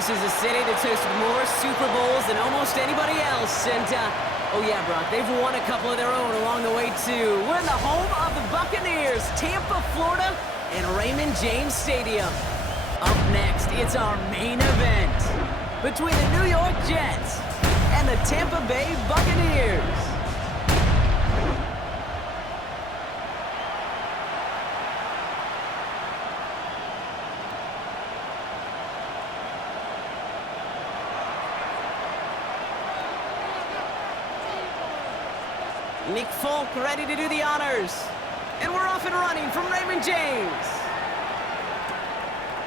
This is a city that's hosted more Super Bowls than almost anybody else. And, oh yeah, Brock, they've won a couple of their own along the way, too. We're in the home of the Buccaneers, Tampa, Florida, and Raymond James Stadium. Up next, it's our main event between the New York Jets and the Tampa Bay Buccaneers. Nick Folk ready to do the honors. And we're off and running from Raymond James.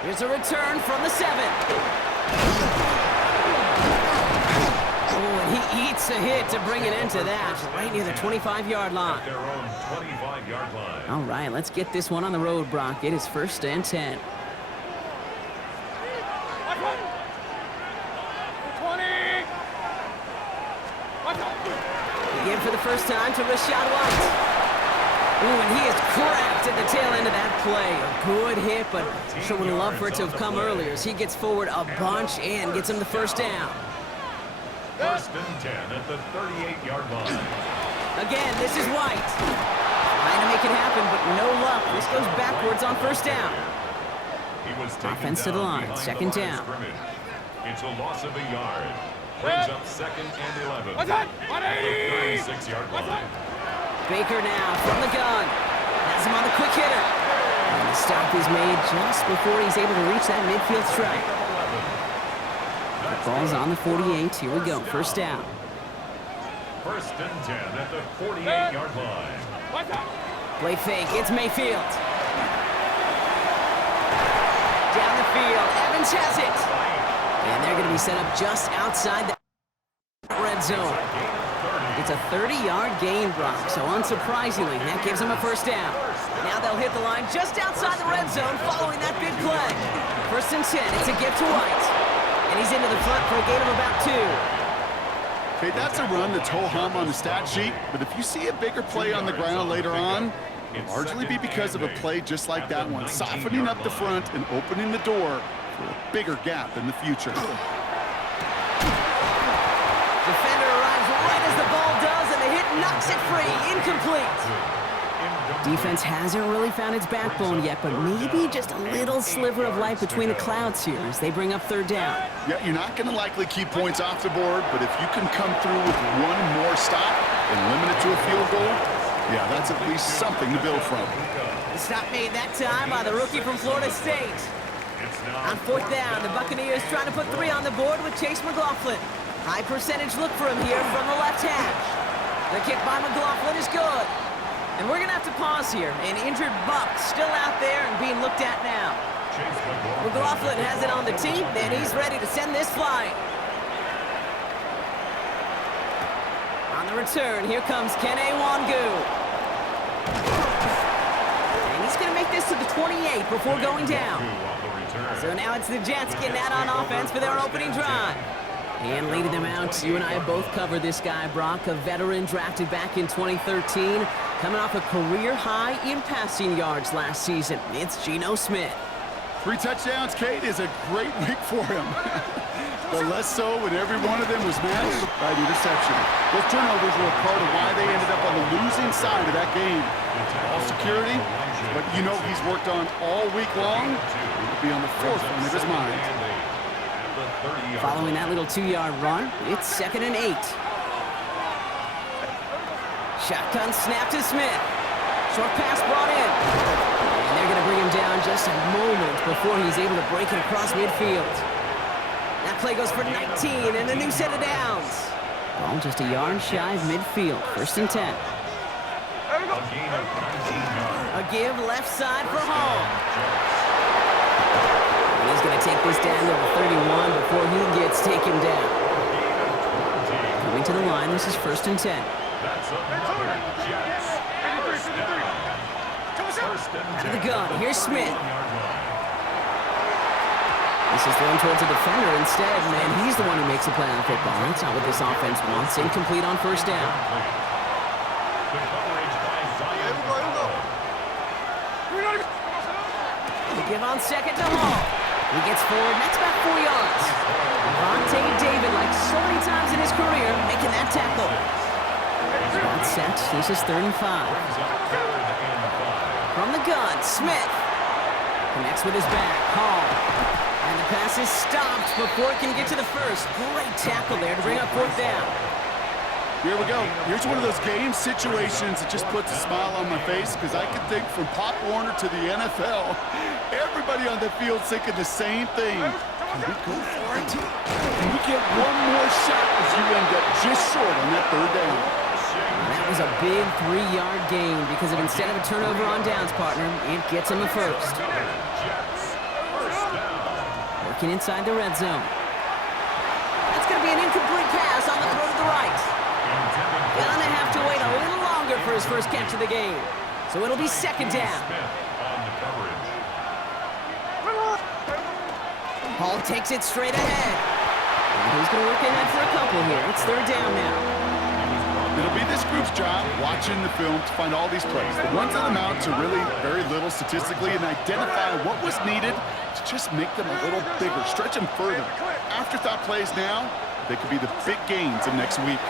Here's a return from the 7. Oh, and he eats a hit to bring it into that, right near the 25-yard line. Their own 25-yard line. All right, let's get this one on the road, Brock. It is 1st and 10. Again for the first time to Rashad White. Ooh, and he is cracked at the tail end of that play. A good hit, but sure would love for it to have come earlier as he gets forward a bunch and gets him the first down. 1st and 10 at the 38-yard line. Again, this is White. Trying to make it happen, but no luck. This goes backwards on 1st down. He was taken Offense to the line, behind 2nd the line down. of scrimmage. It's a loss of a yard. Brings up 2nd and 11. At the 36-yard line. Baker now from the gun. Has him on the quick hitter. And the stop is made just before he's able to reach that midfield strike. The ball's on the 48. Here we go. 1st down. 1st and 10 at the 48-yard line. Play fake. It's Mayfield. Down the field. Evans has it. And they're going to be set up just outside the red zone. It's a 30-yard gain, Brock, so unsurprisingly, that gives them a 1st down. Now they'll hit the line just outside the red zone following that big play. 1st and 10, it's a gift to White. And he's into the front for a gain of about 2. Okay, that's a run that's ho-hum on the stat sheet, but if you see a bigger play on the ground later on, it'll largely be because of a play just like that one, softening up the front and opening the door for a bigger gap in the future. Defender arrives right as the ball does, and the hit knocks it free. Incomplete. Defense hasn't really found its backbone yet, but maybe just a little sliver of light between the clouds here as they bring up 3rd down. Yeah, you're not going to likely keep points off the board, but if you can come through with one more stop and limit it to a field goal, yeah, that's at least something to build from. The stop made that time by the rookie from Florida State. On 4th down, the Buccaneers trying to put 3 on the board with Chase McLaughlin. High percentage look for him here from the left hash. The kick by McLaughlin is good. And we're going to have to pause here. An injured Buck still out there and being looked at now. McLaughlin has it on the tee, and he's ready to send this flying. On the return, here comes Kene Wangu. And he's going to make this to the 28 before going down. So now it's the Jets getting out on offense for their opening drive. And leading them out, you and I have both covered this guy, Brock, a veteran drafted back in 2013, coming off a career high in passing yards last season. It's Geno Smith. 3 touchdowns, Kate, is a great week for him. But less so when every one of them was matched by the interception. Those turnovers were a part of why they ended up on the losing side of that game. Ball security, but you know he's worked on all week long. It'll be on the forefront of his mind. Following that little 2-yard run, it's 2nd and 8. Shotgun snap to Smith. Short pass brought in. And they're going to bring him down just a moment before he's able to break it across midfield. That play goes for 19 and a new set of downs. Ball just a yard shy of midfield. 1st and 10. A give left side for Hall. And he's going to take this down to the 31 before he gets taken down. Coming to the line, this is 1st and 10. To the gun, here's Smith. This is thrown towards a defender instead, man. He's the one who makes a play on football. That's not what this offense wants. Incomplete on 1st down. The give on 2nd to Hall. He gets forward, and that's about 4 yards. Vontae David, like so many times in his career, making that tackle. Spot set. This is 3rd and 5. From the gun, Smith. Connects with his back. Hall. And the pass is stopped before it can get to the first. Great tackle there to bring up 4th down. Here we go. Here's one of those game situations that just puts a smile on my face because I can think from Pop Warner to the NFL, everybody on the field thinking the same thing. Can we go for it? Can we get one more shot as you end up just short on that 3rd down? That was a big 3-yard gain because of instead of a turnover on downs, partner, it gets him the first. Working inside the red zone. That's going to be an incomplete pass on the throw to the right. Gonna have to wait a little longer for his first catch of the game. So it'll be 2nd down. Hall takes it straight ahead. And he's going to work ahead for a couple here. It's 3rd down now. It'll be this group's job watching the film to find all these plays. The ones on the mounts are really very little statistically and identify what was needed to just make them a little bigger, stretch them further. Afterthought plays now, they could be the big gains of next week.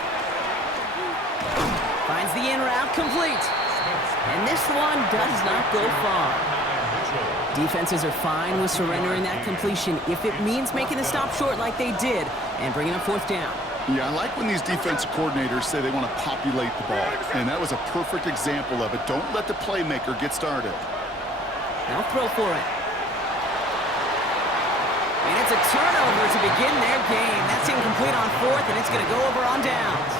Finds the in route complete. And this one does not go far. Defenses are fine with surrendering that completion if it means making the stop short like they did and bringing up 4th down. Yeah, I like when these defensive coordinators say they want to populate the ball. And that was a perfect example of it. Don't let the playmaker get started. Now throw for it. And it's a turnover to begin their game. That's incomplete on 4th, and it's going to go over on downs.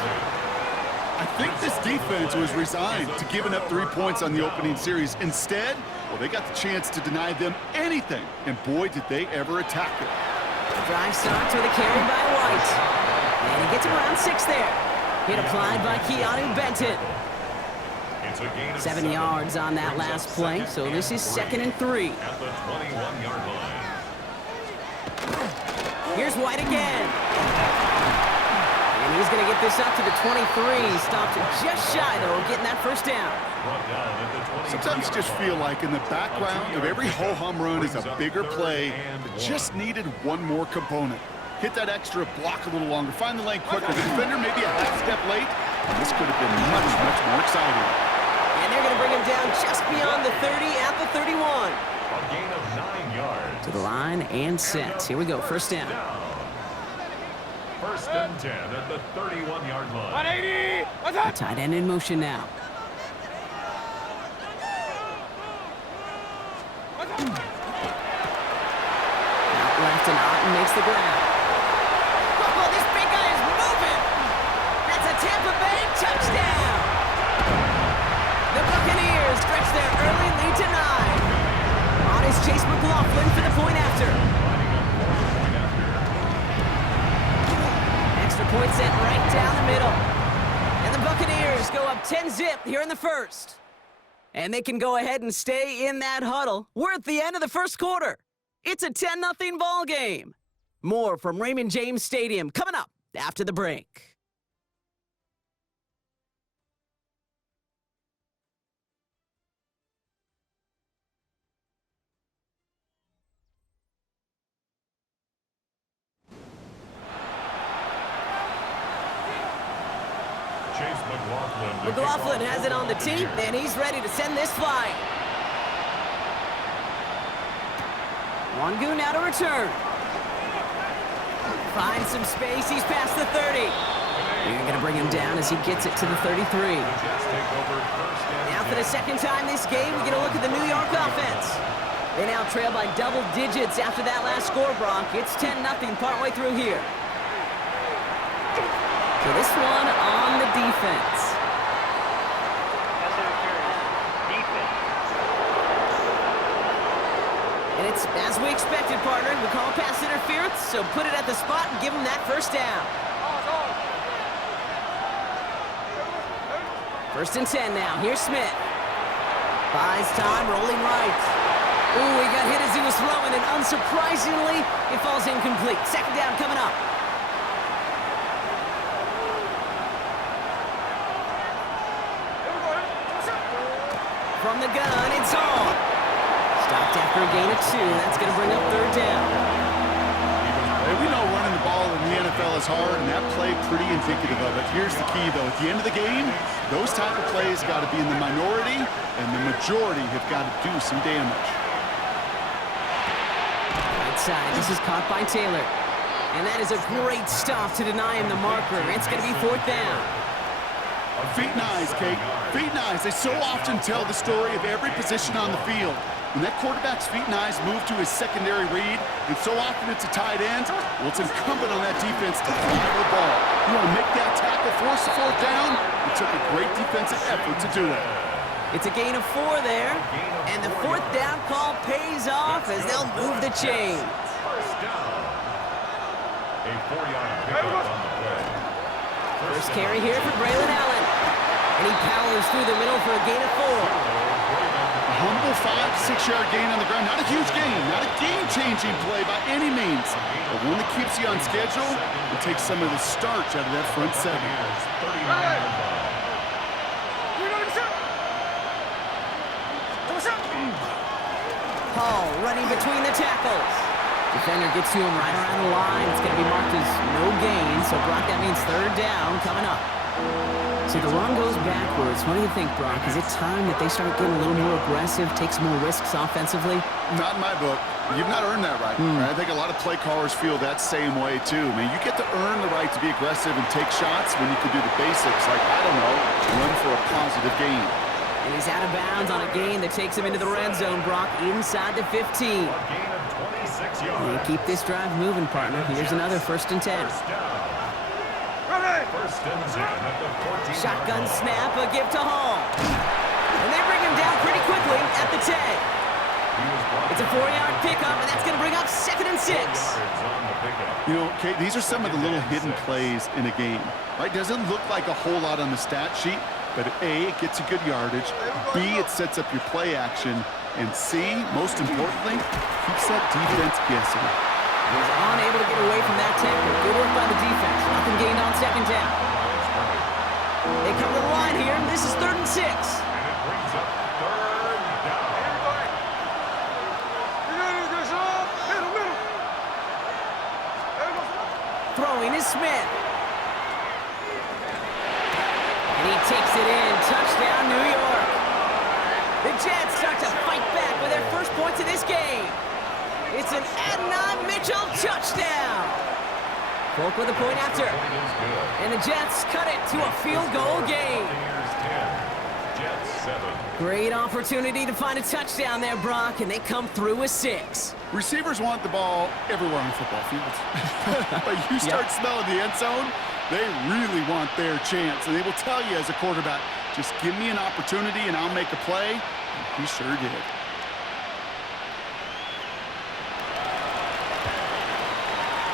I think this defense was resigned to giving up 3 points on the opening series. Instead, well, they got the chance to deny them anything. And boy, did they ever attack it. Drive starts with a carry by White. And he gets him around 6 there. Hit applied by Keanu Benton. 7 yards on that last play, so this is 2nd and 3. At the 21-yard line. Here's White again. And he's going to get this up to the 23. Stopped just shy, though, of getting that first down. Sometimes you just feel like in the background of every ho-hum run is a bigger play that just needed one more component. Hit that extra block a little longer, find the lane quicker. The defender maybe a half step late, and this could have been much, much more exciting. And they're going to bring him down just beyond the 30 at the 31. A gain of 9 yards. To the line and set. Here we go, first down. 1st and 10 at the 31-yard line. 180! What's up? Tight end in motion now. Out left and Otten makes the grab. Oh, this big guy is moving! That's a Tampa Bay touchdown! The Buccaneers stretch their early lead to 9. On is Chase McLaughlin for the point after. Extra point sent right down the middle. And the Buccaneers go up 10-zip here in the first. And they can go ahead and stay in that huddle. We're at the end of the first quarter. It's a 10-0 ball game. More from Raymond James Stadium coming up after the break. McLaughlin has it on the tee, and he's ready to send this flying. Wangu now to return. Finds some space, he's past the 30. You're going to bring him down as he gets it to the 33. Now for the second time this game, we get a look at the New York offense. They now trail by double digits after that last score, Brock. It's 10-0 partway through here. So this one on the defense. And it's as we expected, partner. We call pass interference, so put it at the spot and give him that first down. 1st and 10 now. Here's Smith. Buys time, rolling right. Ooh, he got hit as he was throwing, and unsurprisingly, it falls incomplete. 2nd down coming up. From the gun, it's on. Stopped after a gain of 2. That's going to bring up 3rd down. was hard, and that play pretty indicative of it. Here's the key, though. At the end of the game, those type of plays got to be in the minority, and the majority have got to do some damage. Right side. This is caught by Taylor. And that is a great stop to deny him the marker. It's going to be 4th down. Feet and eyes, Kate. Feet and eyes. They so often tell the story of every position on the field. When that quarterback's feet and eyes move to his secondary read, and so often it's a tight end, well, it's incumbent on that defense to fly the ball. You want to make that tackle, force the 4th down? It took a great defensive effort to do it. It's a gain of 4 there, and the 4th down call pays off as they'll move the chains. First down. A 4-yard pickup on the play. First carry here for Braylon Allen. And he powers through the middle for a gain of 4. A humble 5- to 6-yard gain on the ground. Not a huge gain, not a game-changing play by any means, but one that keeps you on schedule and takes some of the starch out of that front seven. Hall running between the tackles. Defender gets to him right around the line. It's going to be marked as no gain, so Brock, that means 3rd down coming up. So the run goes backwards. What do you think, Brock? Is it time that they start getting a little more aggressive, take some more risks offensively? Not in my book. You've not earned that right. Right? I think a lot of play callers feel that same way, too. I mean, you get to earn the right to be aggressive and take shots when you can do the basics, like, I don't know, run for a positive gain. And he's out of bounds on a gain that takes him into the red zone, Brock, inside the 15. And keep this drive moving, partner. Here's another 1st and 10. Shotgun snap, a give to Hall. And they bring him down pretty quickly at the 10. It's a 4-yard pickup, and that's going to bring up 2nd and 6. You know, Kate, these are some of the little hidden plays in a game, right? Doesn't look like a whole lot on the stat sheet, but A, it gets you good yardage, B, it sets up your play action, and C, most importantly, keeps that defense guessing. He's unable to get away from that tackle. Good work by the defense. Nothing gained on 2nd down. They come to the line here. This is 3rd and 6. And it brings up 3rd down. Throwing is Smith. And he takes it in. Touchdown, New York. The Jets start to fight back with their first points of this game. It's an Adnan Mitchell touchdown. Folk with a point after. And the Jets cut it to a field goal game. Great opportunity to find a touchdown there, Brock, and they come through with 6. Receivers want the ball everywhere on football fields. But you start smelling the end zone, they really want their chance. And they will tell you as a quarterback, just give me an opportunity and I'll make a play. And he sure did.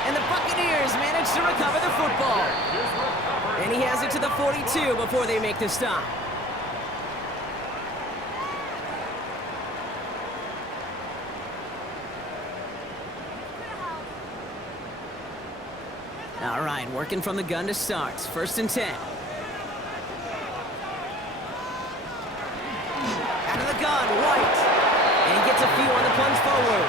And the Buccaneers manage to recover the football. And he has it to the 42 before they make the stop. All right, working from the gun to start. 1st and 10. Out of the gun, White. And he gets a few on the plunge forward.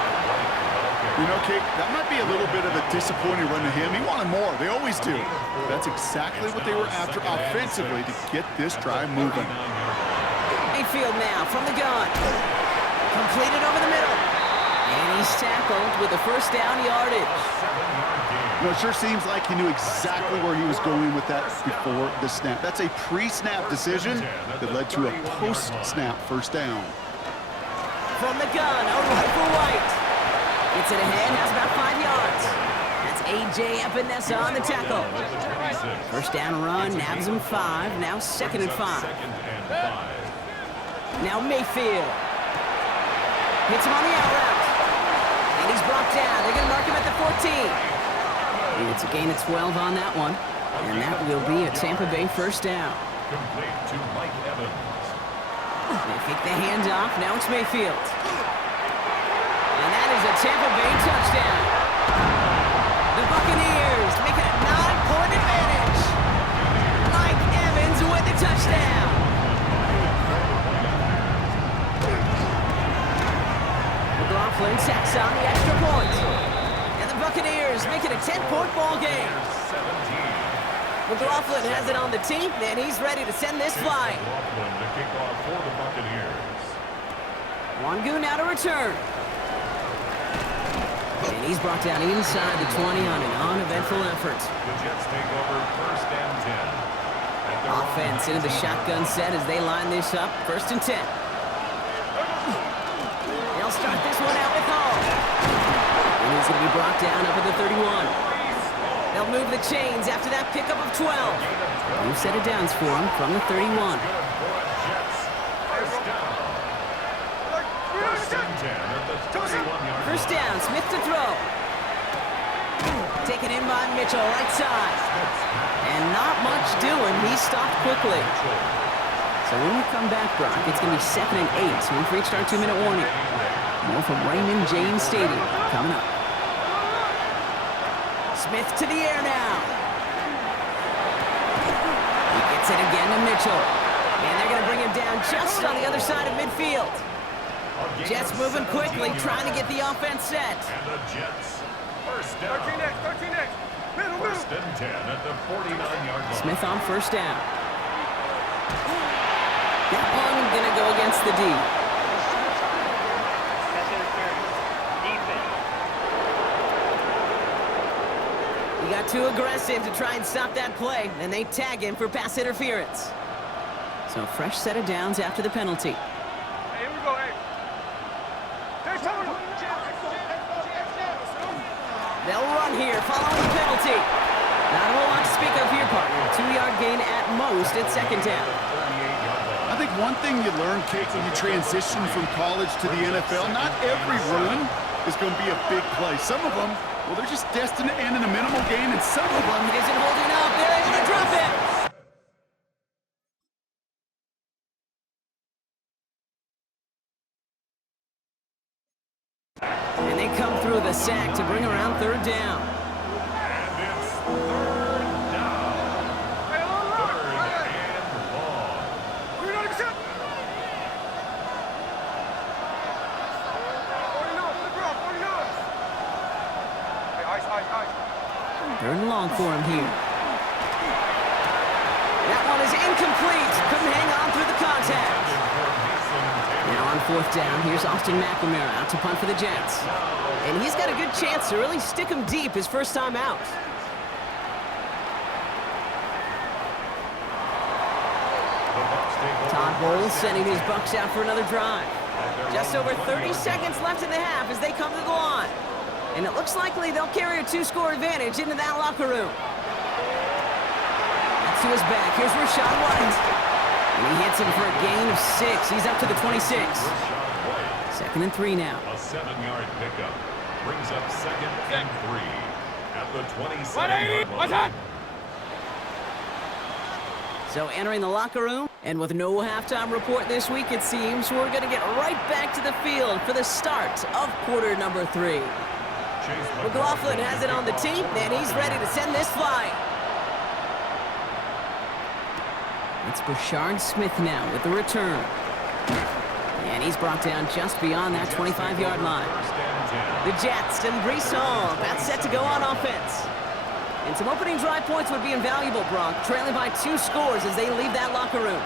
You know, Kate, that might be a little bit of a disappointing run to him. He wanted more. They always do. That's exactly what they were after offensively to get this drive moving. Mayfield now from the gun. Completed over the middle. And he's tackled with a 1st down yardage. You know, it sure seems like he knew exactly where he was going with that before the snap. That's a pre-snap decision that led to a post-snap 1st down. From the gun, a right for White. Gets it ahead, has about 5 yards. That's A.J. Epinesa on the tackle. 1st down run, nabs him 5. Now 2nd and 5. Now Mayfield. Hits him on the out route. And he's brought down. They're going to mark him at the 14. And it's a gain of 12 on that one. And that will be a Tampa Bay 1st down. Complete to Mike Evans. They fake the handoff. Now it's Mayfield. And that is a Tampa Bay touchdown. The Buccaneers make it a 9-point advantage. Mike Evans with the touchdown. McLaughlin tacks on the extra point. And the Buccaneers scores, make it a 10-point ball game. 17. McLaughlin has it on the tee, and he's ready to send this flying. McLaughlin to kick off for the Buccaneers. Wangu now to return. And he's brought down inside the 20 on an uneventful effort. The Jets take over first and 10. At their Offense into the shotgun set as they line this up. First and 10. They'll start this one out with Hall. And he's going to be brought down up at the 31. They'll move the chains after that pickup of 12. New set of downs for him from the 31. good for the Jets. First down. First and 10 at the 31-yard First down, Smith to throw. Taken in by Mitchell, right side. And not much doing. He stopped quickly. So when we come back, Brock, it's going to be 2nd and 8. So we've reached our 2-minute warning. More from Raymond James Stadium coming up. Smith to the air now. He gets it again to Mitchell. And they're going to bring him down just on the other side of midfield. Jets moving quickly, trying to get the offense set. And the Jets, first down. 13 next. Middle. First and 10 at the 49-yard line. Smith on first down. That one going to go against the D. He got too aggressive to try and stop that play, and they tag him for pass interference. So fresh set of downs after the penalty. Hey, here we go, hey. There's someone. They'll run here following the penalty. Not a whole lot to speak of here, partner. 2-yard gain at most at second down. I think one thing you learn, Kate, when you transition from college to the NFL, not every run is going to be a big play. Some of them, well, they're just destined to end in a minimal gain, and some of them... Isn't holding up. They're able to drop it. And they come through the sack to bring around third down. And it's third down. Hey, hold on. Third and long. We're not accept. 49 to the ground, 49. Hey, ice. Third and long for him here. That one is incomplete. Couldn't hang on through the contact. Now on fourth down, here's Austin McNamara out to punt for the Jets. And he's got a good chance to really stick him deep his first time out. Todd Bowles sending his Bucks out for another drive. Just over 30 seconds left in the half as they come to the line. And it looks likely they'll carry a 2-score advantage into that locker room. That's to his back. Here's Rachaad White. And he hits him for a gain of 6. He's up to the 26. Second and 3 now. A 7-yard pickup brings up second and 3 at the 27-yard line. So entering the locker room, and with no halftime report this week, it seems, we're going to get right back to the field for the start of quarter number 3. McLaughlin has it on the tee, and he's ready to send this flying. It's Brashard Smith now with the return. And he's brought down just beyond that 25-yard line. The Jets and Breece Hall about set to go on offense. And some opening drive points would be invaluable, Brock, trailing by 2 scores as they leave that locker room.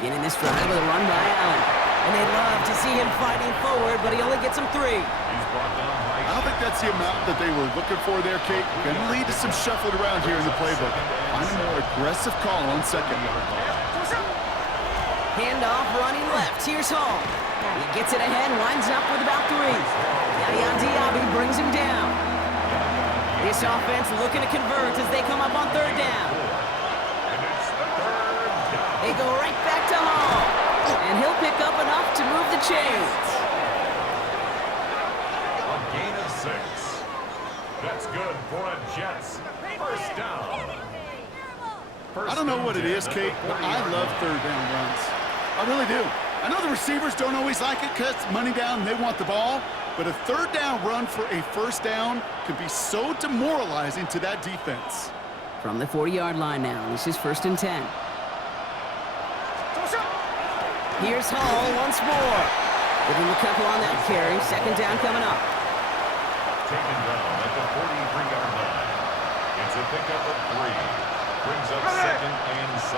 Beginning this drive with a run by Allen. And they'd love to see him fighting forward, but he only gets him 3. I don't think that's the amount that they were looking for there, Kate. Going to lead to some shuffling around here in the playbook. Find a more aggressive call on second. Handoff running left. Here's Hall. He gets it ahead, winds up with about 3. Yaya Diaby brings him down. This offense looking to convert as they come up on third down. They go right back to Hall. And he'll pick up enough to move the chains. A gain of 6. That's good for a Jets first down. I don't know what it is, Kate, but I love third down runs. I really do. I know the receivers don't always like it because money down, they want the ball. But a third down run for a first down can be so demoralizing to that defense. From the 40-yard line now, this is first and 10. Here's Hall once more. Give him a couple on that carry. Second down coming up. taken down at the 43-yard line. It's a pickup of 3. Brings up second and 7.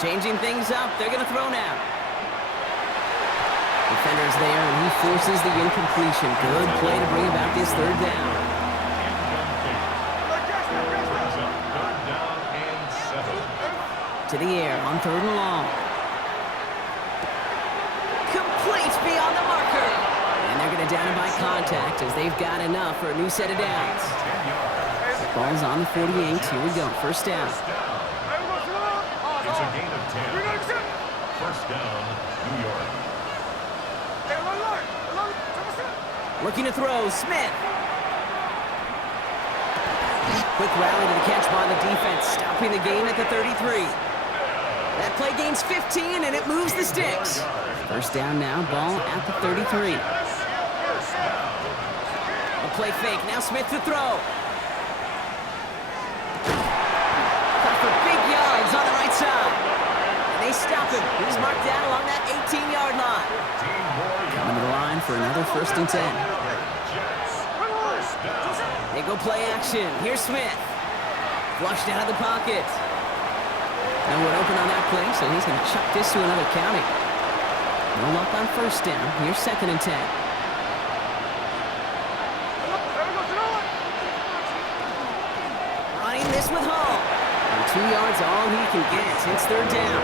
Changing things up. They're going to throw now. Defender's there, and he forces the incompletion. Good play to bring about this third down. Brings up third down and 7. To the air on third and long. Complete beyond the marker. And they're going to down him by contact as they've got enough for a new set of downs. Ball's on the 48. Here we go. First down. It's a gain of 10. First down, New York. Looking to throw, Smith. Quick rally to the catch by the defense, stopping the game at the 33. That play gains 15, and it moves the sticks. First down now, ball at the 33. A play fake, now Smith to throw. Cut for big yards on the right side. And they stop him. He's marked down along that 18-yard line. Coming to the line for another first and 10. They go play action. Here's Smith. Flushed out of the pocket. No one open on that play, so he's going to chuck this to another county. No luck on first down. Here's second and 10. Running this with Hall. And 2 yards all he can get. It's third down.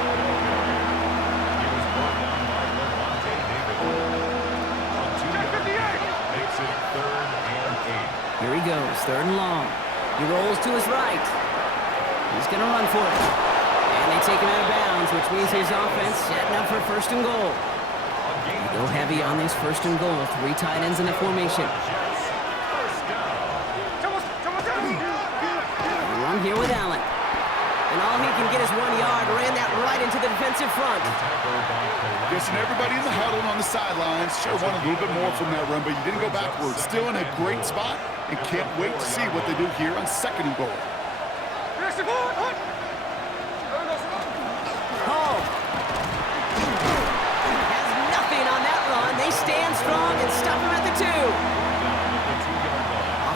He was brought down by Levante David. On 2 yards, makes it third and 8. Here he goes, third and long. He rolls to his right. He's going to run for it. And they take him out of bounds, which means his offense setting up for first and goal. They go heavy on this first and goal. 3 tight ends in the formation. They run here with Allen. And all he can get is 1 yard. Ran that right into the defensive front. Guessing everybody in the huddle and on the sidelines sure wanted a little bit more from that run, but you didn't go backwards. Still in a great spot, and can't wait to see what they do here on second and goal. Hall has nothing on that run. They stand strong and stop him at the 2.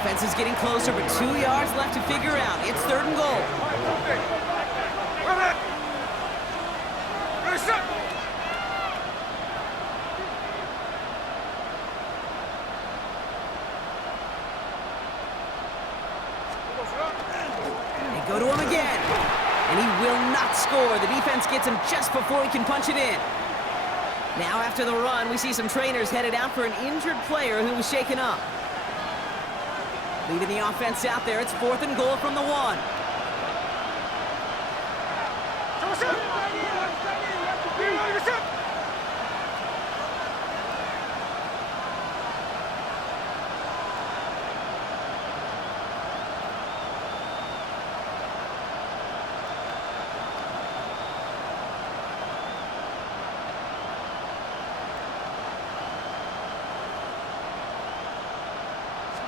Offense is getting closer, but 2 yards left to figure out. It's third and goal. They go to him again, and he will not score. The defense gets him just before he can punch it in. Now after the run, we see some trainers headed out for an injured player who was shaken up. Leading the offense out there, it's fourth and goal from the 1.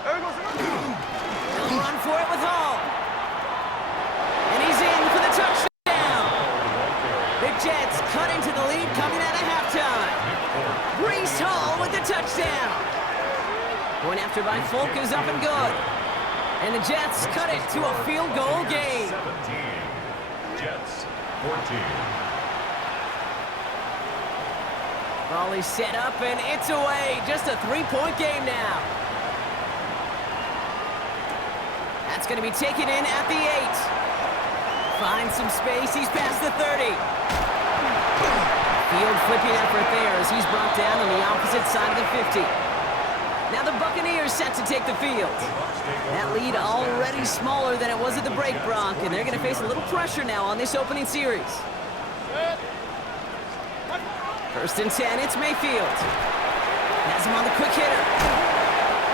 They'll run for it with Hall. And he's in for the touchdown. The Jets cut into the lead coming out of halftime. Brees Hall with the touchdown. Point after by Folk is up and good. And the Jets cut it to a field goal game. 17. Jets, 14. Ball is set up and it's away. Just a 3-point game now. That's going to be taken in at the 8. Finds some space. He's past the 30. Field flipping effort there as he's brought down on the opposite side of the 50. Now the Buccaneers set to take the field. That lead already smaller than it was at the break, Brock, and they're going to face a little pressure now on this opening series. First and 10, it's Mayfield. Has him on the quick hitter.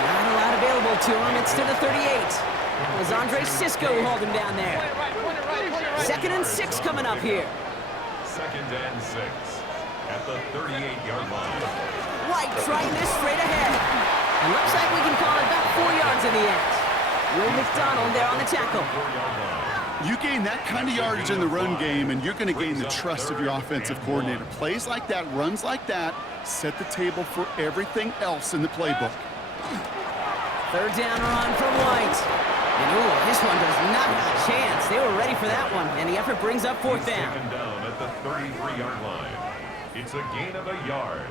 Not a lot available to him. It's to the 38. That was Andre Sisco who hauled him down there. Second and 6 coming up here. Second and 6 at the 38-yard line. White trying this straight ahead. And looks like we can call it about 4 yards in the end. Will McDonald there on the tackle. 4-yard line. You gain that kind of yardage in the run game, and you're going to gain the trust of your offensive coordinator. Plays like that, runs like that, Set the table for everything else in the playbook. Third down run from White. And ooh, this one does not have a chance. They were ready for that one, and the effort brings up fourth down. Taken down at the 33-yard line. It's a gain of a yard.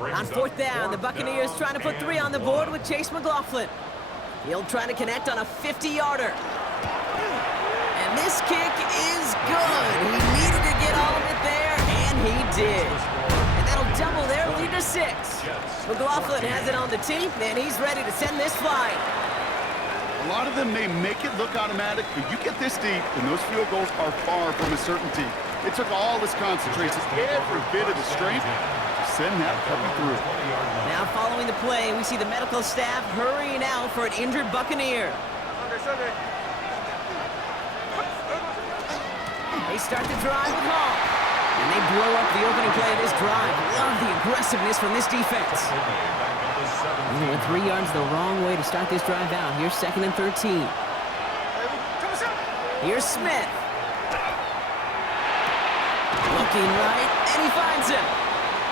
On fourth down, the Buccaneers trying to put 3 on the board with Chase McLaughlin. He'll try to connect on a 50-yarder. And this kick is good. He needed to get all of it there, and he did. And that'll double their lead to 6. McLaughlin has it on the tee, and he's ready to send this flying. A lot of them may make it look automatic, but you get this deep, and those field goals are far from a certainty. It took all his concentration, every bit of the strength, to send that puppy through. Now following the play, we see the medical staff hurrying out for an injured Buccaneer. Sunday. They start the drive with Hall. And they blow up the opening play of this drive. Love the aggressiveness from this defense. They went 3 yards the wrong way to start this drive out. Here's 2nd and 13. Here's Smith. Looking right, and he finds him.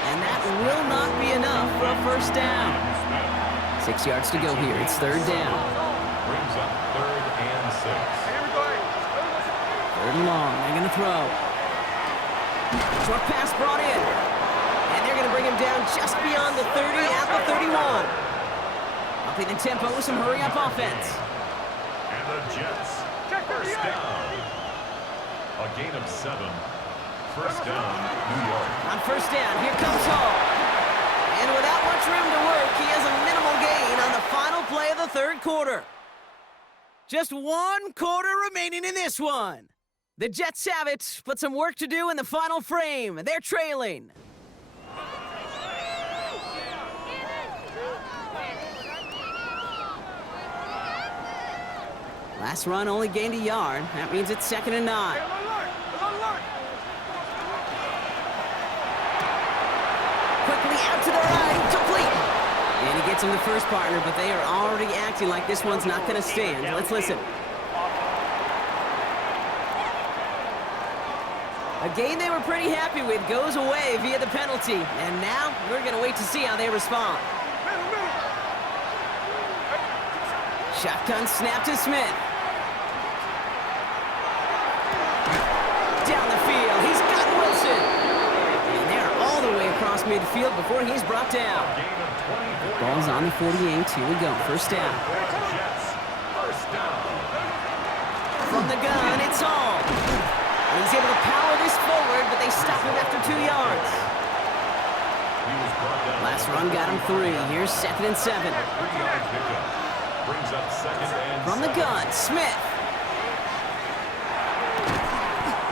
And that will not be enough for a first down. 6 yards to go here. It's 3rd down. Brings up 3rd and 6. Third and long. They're going to throw. Short pass brought in. And they're going to bring him down just beyond the 30 at the 31. Upping the tempo with some hurry-up offense. And the Jets, first down. A gain of 7. First down, New York. On first down, here comes Hall. And without much room to work, he has a minimal gain on the final play of the 3rd quarter. Just 1 quarter remaining in this one. The Jets have it, but some work to do in the final frame. They're trailing. Last run only gained a yard. That means it's 2nd and 9. Quickly out to the right, complete. And he gets him the first partner, but they are already acting like this one's not going to stand. Let's listen. A game they were pretty happy with goes away via the penalty. And now we're going to wait to see how they respond. Shotgun snap to Smith. Down the field, he's got Wilson. And they're all the way across midfield before he's brought down. Ball's on the 48, here we go, first down. From the gun, it's Hall. And he's able to power this forward, but they stop him after 2 yards. Last run got him 3, here's 2nd and 7. Brings up 2nd and From the gun, Smith.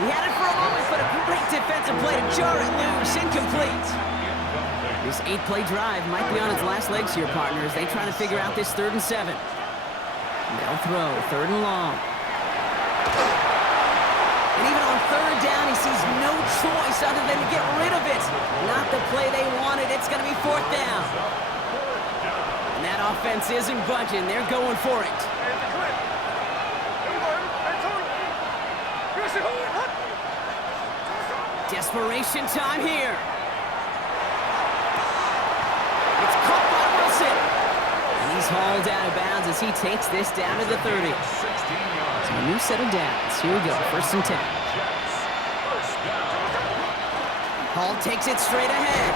He had it for a moment, but a great defensive play to jar it loose, incomplete. This 8-play drive might be on its last legs here, partners. They try to figure out this 3rd and 7. They'll throw, 3rd and long. And even on 3rd down, he sees no choice other than to get rid of it. Not the play they wanted. It's going to be 4th down. And that offense isn't budging. They're going for it. Desperation time here. It's caught by Wilson. And he's hauled out of bounds as he takes this down to the 30. So a new set of downs. Here we go, 1st and 10. Hall takes it straight ahead.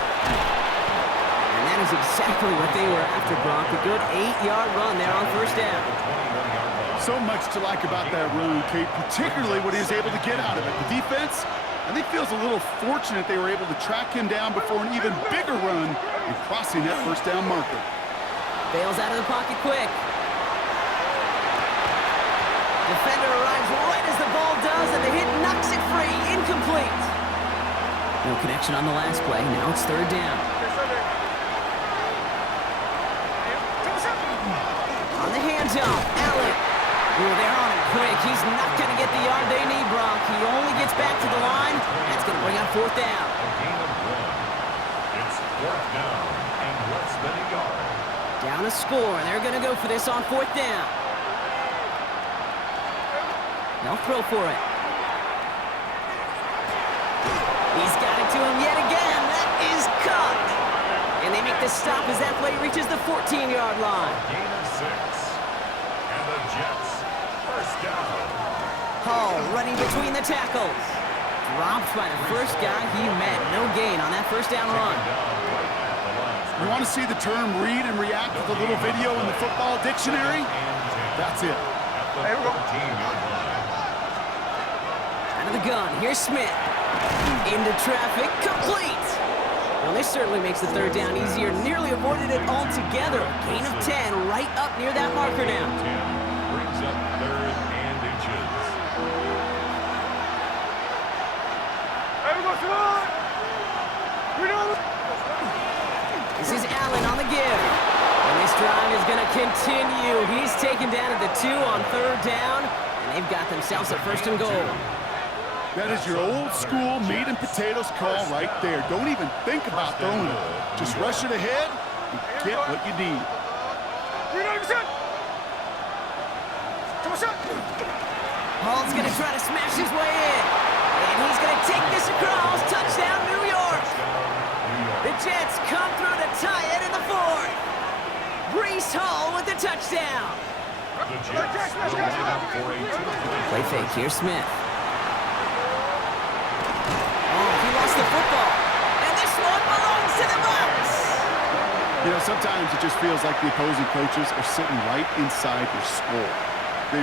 And that is exactly what they were after, Brock. A good 8-yard run there on 1st down. So much to like about that run, Kate, particularly what he was able to get out of it. The defense, I think, feels a little fortunate they were able to track him down before an even bigger run and crossing that 1st down marker. Bails out of the pocket quick. Defender arrives right as the ball does, and the hit knocks it free. Incomplete. No connection on the last play. Now it's 3rd down. On the handoff, Allen. Ooh, they're on him quick. He's not going to get the yard they need, Brock. He only gets back to the line. That's going to bring up 4th down. It's 4th down and less than a yard. Down a score. They're going to go for this on 4th down. They'll throw for it. He's got it to him yet again. That is caught. the stop as that play reaches the 14-yard line. Gain of 6. And the Jets, first down. Hall running between the tackles. Dropped by the first guy he met. No gain on that first down run. You want to see the term read and react with a little video in the football dictionary? That's it. There we go. Out of the gun, here's Smith. Into traffic, complete. Well, this certainly makes the third down easier. Nearly avoided it altogether. Gain of 10 right up near that marker now. Brings up third and inches. There we go, Simone. We know. This is Allen on the give. And this drive is going to continue. He's taken down at the 2 on third down. And they've got themselves a first and goal. That is your old school meat and potatoes call right there. Don't even think about throwing it. Just rush it ahead and get what you need. Hall's going to try to smash his way in. And he's going to take this across. Touchdown, New York. The Jets come through to tie it in the fourth. Breece Hall with the touchdown. The Jets will line up for a 2-point. Play fake, here's Smith. He lost the football, and this one belongs to the Bucs. You know, sometimes it just feels like the opposing coaches are sitting right inside your skull. They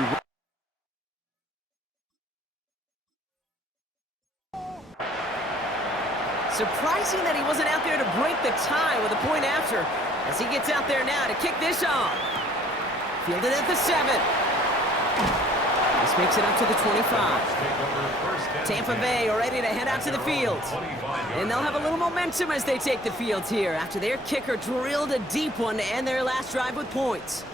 Surprising that he wasn't out there to break the tie with a point after, as he gets out there now to kick this off. Fielded at the 7. This makes it up to the 25. Tampa Bay are ready to head out to the field. And they'll have a little momentum as they take the field here after their kicker drilled a deep one to end their last drive with points.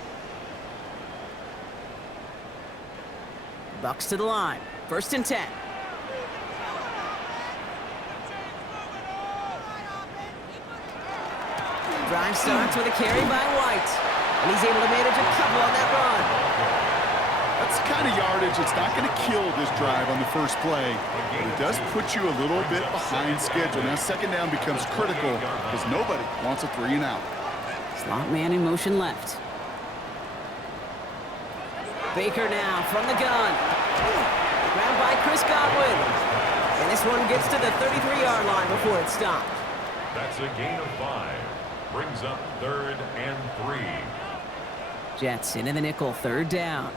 Bucs to the line. First and 10. Drive starts with a carry by White. And he's able to manage a couple on that run. That's the kind of yardage that's not going to kill this drive on the first play, but it does put you a little bit behind schedule. Now second down becomes critical because nobody wants a 3 and out. Slot man in motion left. Baker now from the gun. Grabbed by Chris Godwin. And this one gets to the 33-yard line before it's stopped. That's a gain of 5. Brings up third and 3. Jets into the nickel, third down.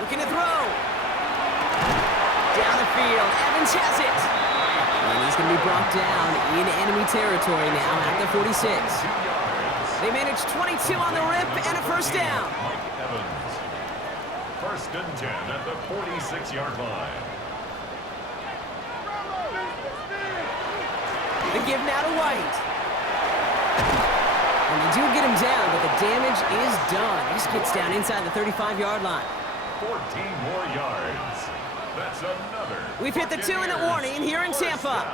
Looking to throw. Down the field, Evans has it. And he's going to be brought down in enemy territory now at the 46. They managed 22 on the rip and a first down. Mike Evans. First and 10 at the 46-yard line. The give now to White. And they do get him down, but the damage is done. This gets down inside the 35-yard line. 14 more yards. That's another. We've hit the 2-minute warning here in Tampa.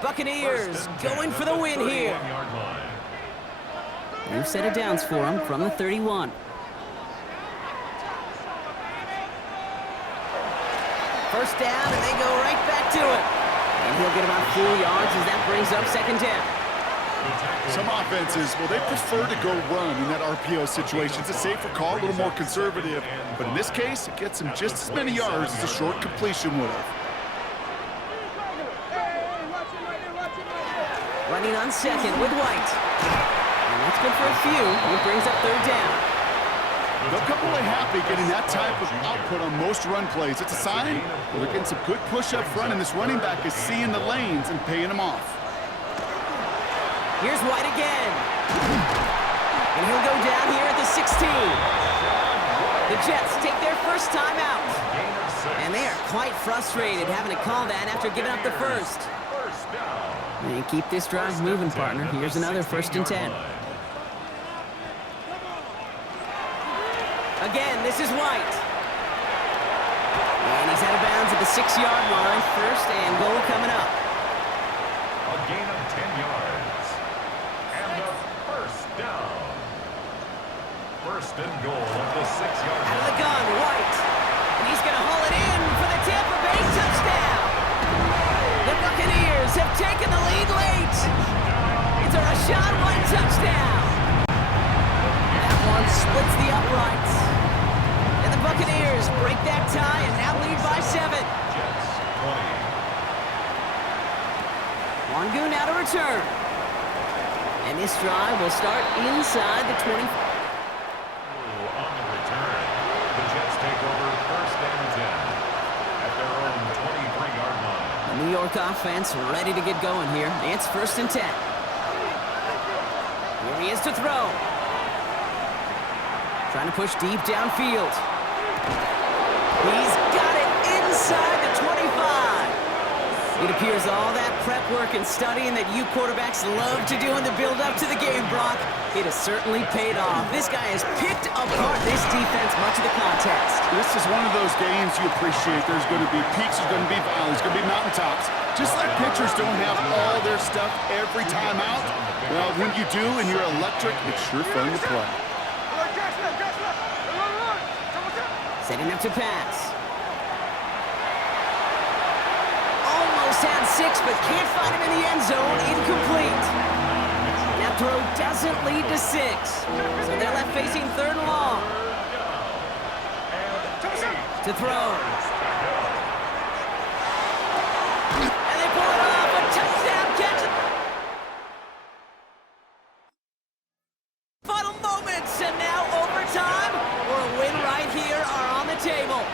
Buccaneers going for the win here. New set of downs for him from the 31. First down, and they go right back to it. And he'll get about 4 yards as that brings up second down. Some offenses, well, they prefer to go run in that RPO situation. It's a safer call, a little more conservative. But in this case, it gets him just as many yards as a short completion would have. Running on second with White. And that's good for a few. It brings up third down. They'll come away happy getting that type of output on most run plays. It's a sign that they're getting some good push up front, and this running back is seeing the lanes and paying them off. Here's White again. And he'll go down here at the 16. The Jets take their first time out. And they are quite frustrated having to call that after giving up the first. And keep this drive moving, partner. Here's another first and 10. Again, this is White. And he's out of bounds at the 6-yard line. First and goal coming up. A gain of 10 yards. And a first down. First and goal at the 6-yard line. Out of the gun, White. And he's going to haul it in for the Tampa Bay touchdown. upright. And the Buccaneers break that tie and now lead by 7. Jets 20. Wangu now to return. And this drive will start inside the 20. On the return, the Jets take over first and 10 at their own 23-yard line. The New York offense ready to get going here. It's first and 10. Here he is to throw. Trying to push deep downfield. He's got it inside the 25. It appears all that prep work and studying that you quarterbacks love to do in the build-up to the game, Brock, it has certainly paid off. This guy has picked apart this defense much of the contest. This is one of those games you appreciate. There's going to be peaks, there's going to be valleys, there's going to be mountaintops. Just like pitchers don't have all their stuff every time out, well, when you do and you're electric, it's sure fun to play. Setting up to pass. Almost had 6, but can't find him in the end zone. Incomplete. That throw doesn't lead to 6. So they're left facing 3rd and long. To throw. And they pull it off. A touchdown catch. Final moments, and now overtime or a win right here are on the table.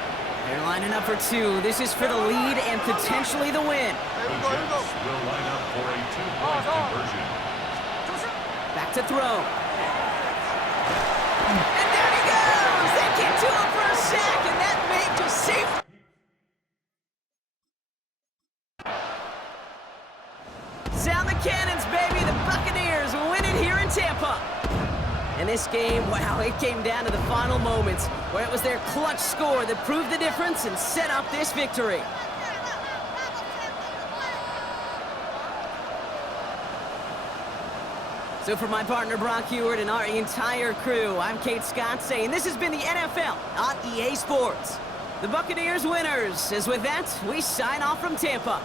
They're lining up for 2. This is for the lead and potentially the win. The Jets will line up for a 2-point conversion. Back to throw. And there he goes! They get to him for a sack, and that may just save. Sound the cannons, baby! The Buccaneers win it here in Tampa. And this game, wow, it came down to the final moments, where it was their clutch score that proved the difference and set up this victory. So for my partner Brock Heward and our entire crew, I'm Kate Scott saying this has been the NFL on EA Sports. The Buccaneers winners, as with that, we sign off from Tampa.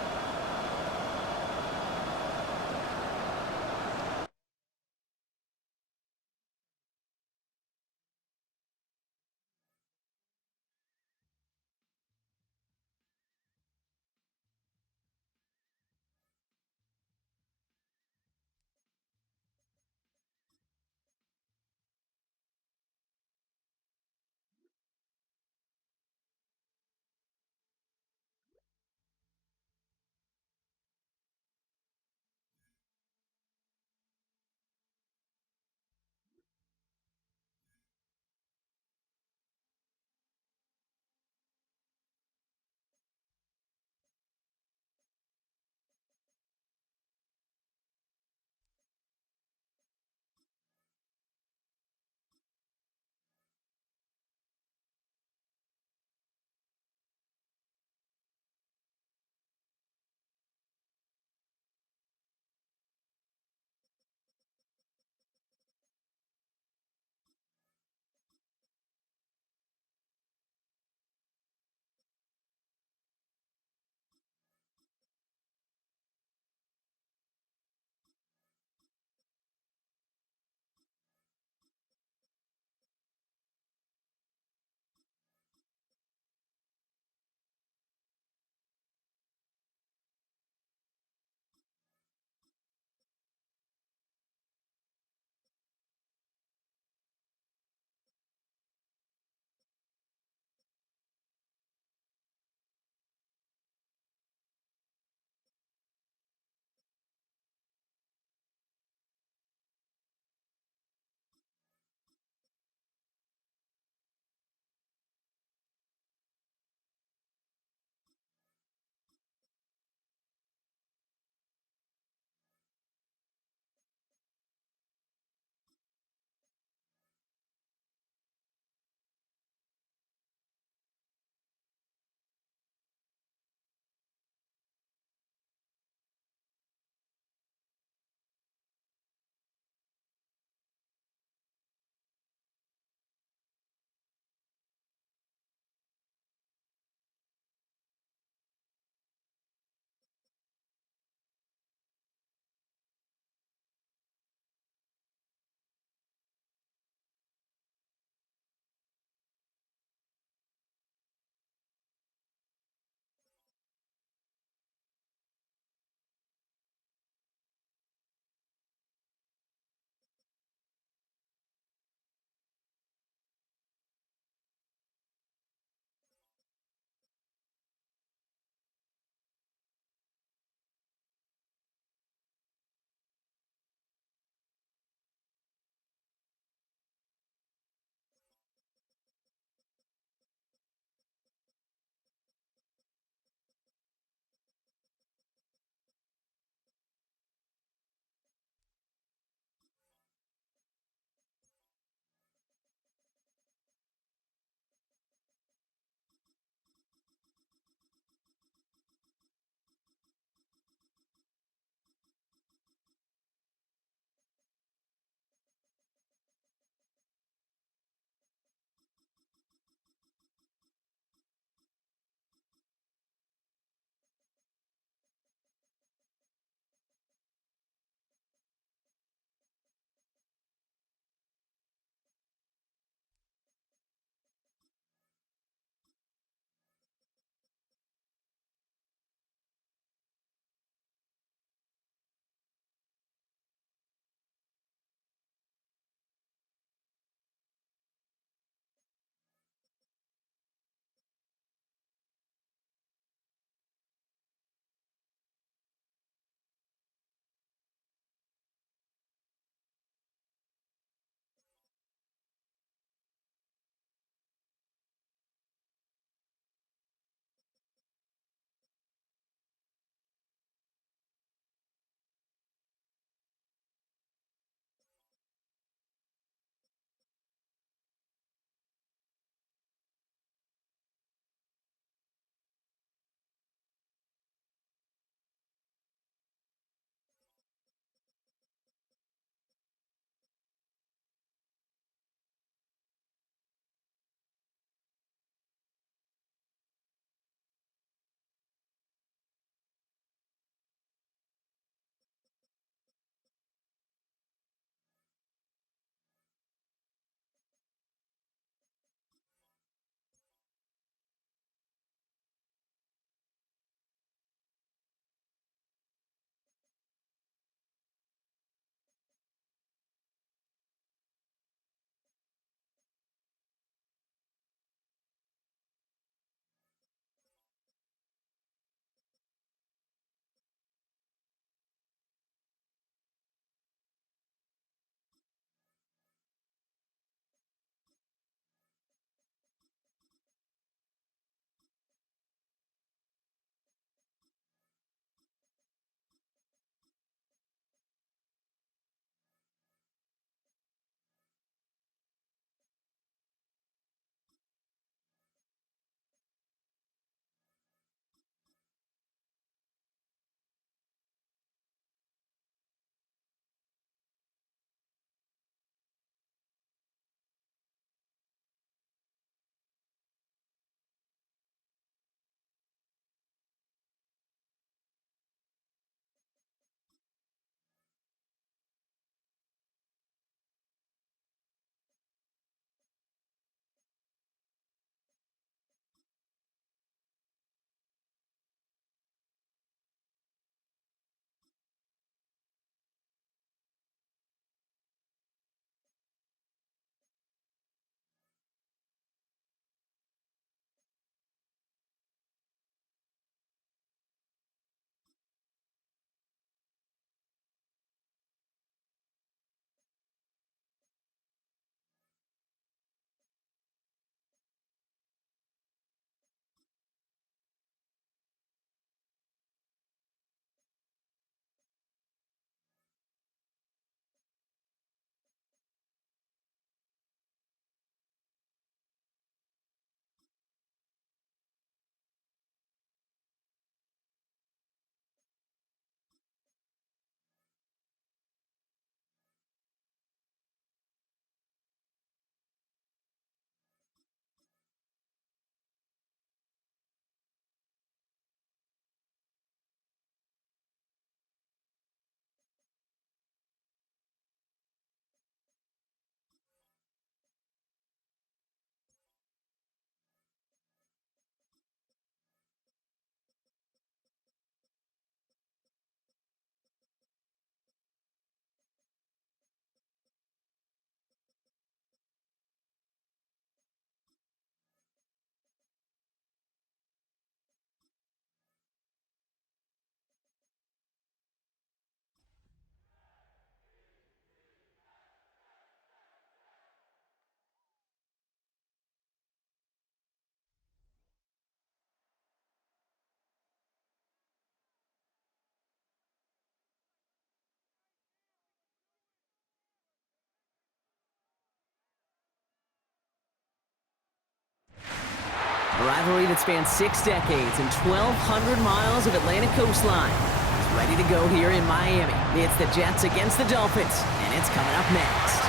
A rivalry that spans 6 decades and 1,200 miles of Atlantic coastline is ready to go here in Miami. It's the Jets against the Dolphins, and it's coming up next.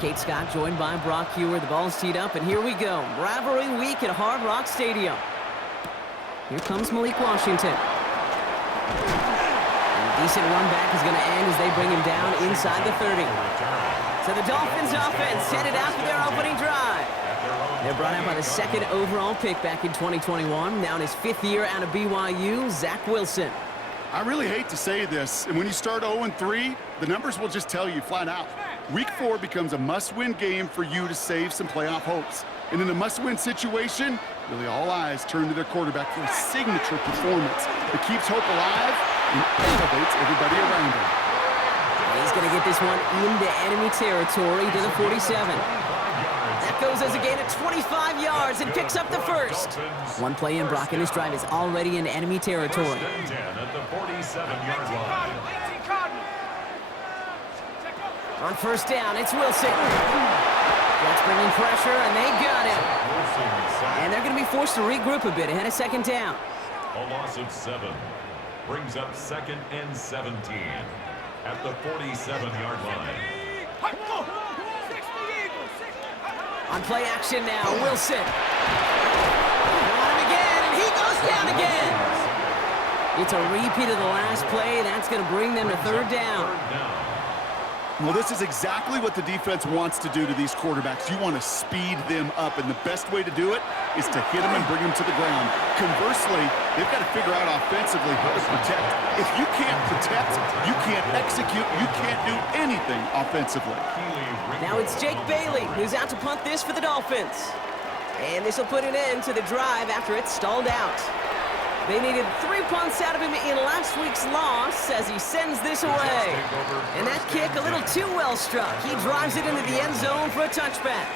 Kate Scott joined by Brock Hewer. The ball's teed up, and here we go. Rivalry week at Hard Rock Stadium. Here comes Malik Washington. And a decent run back is going to end as they bring him down inside the 30. So the Dolphins offense headed out for their opening drive. They're brought out by the 2nd overall pick back in 2021. Now in his 5th year out of BYU, Zach Wilson. I really hate to say this, and when you start 0-3, the numbers will just tell you flat out. Week 4 becomes a must-win game for you to save some playoff hopes. And in a must-win situation, really all eyes turn to their quarterback for a signature performance that keeps hope alive and elevates everybody around him. He's going to get this one into enemy territory to the 47. That goes as a gain of 25 yards and picks up the first. One play in, Brock, and this drive is already in enemy territory. First and 10 at the 47-yard line. On first down, it's Wilson. Jets bringing pressure, and they got him. And they're going to be forced to regroup a bit ahead of 2nd down. A loss of 7 brings up 2nd and 17 at the 47-yard line. On play action now, Wilson. They want him again, and he goes down again. It's a repeat of the last play. That's going to bring them to 3rd down. Well, this is exactly what the defense wants to do to these quarterbacks. You want to speed them up, and the best way to do it is to hit them and bring them to the ground. Conversely, they've got to figure out offensively how to protect. If you can't protect, you can't execute, you can't do anything offensively. Now it's Jake Bailey who's out to punt this for the Dolphins. And this will put an end to the drive after it stalled out. They needed 3 punts out of him in last week's loss as he sends this away. And that kick a little too well struck. He drives it into the end zone for a touchback.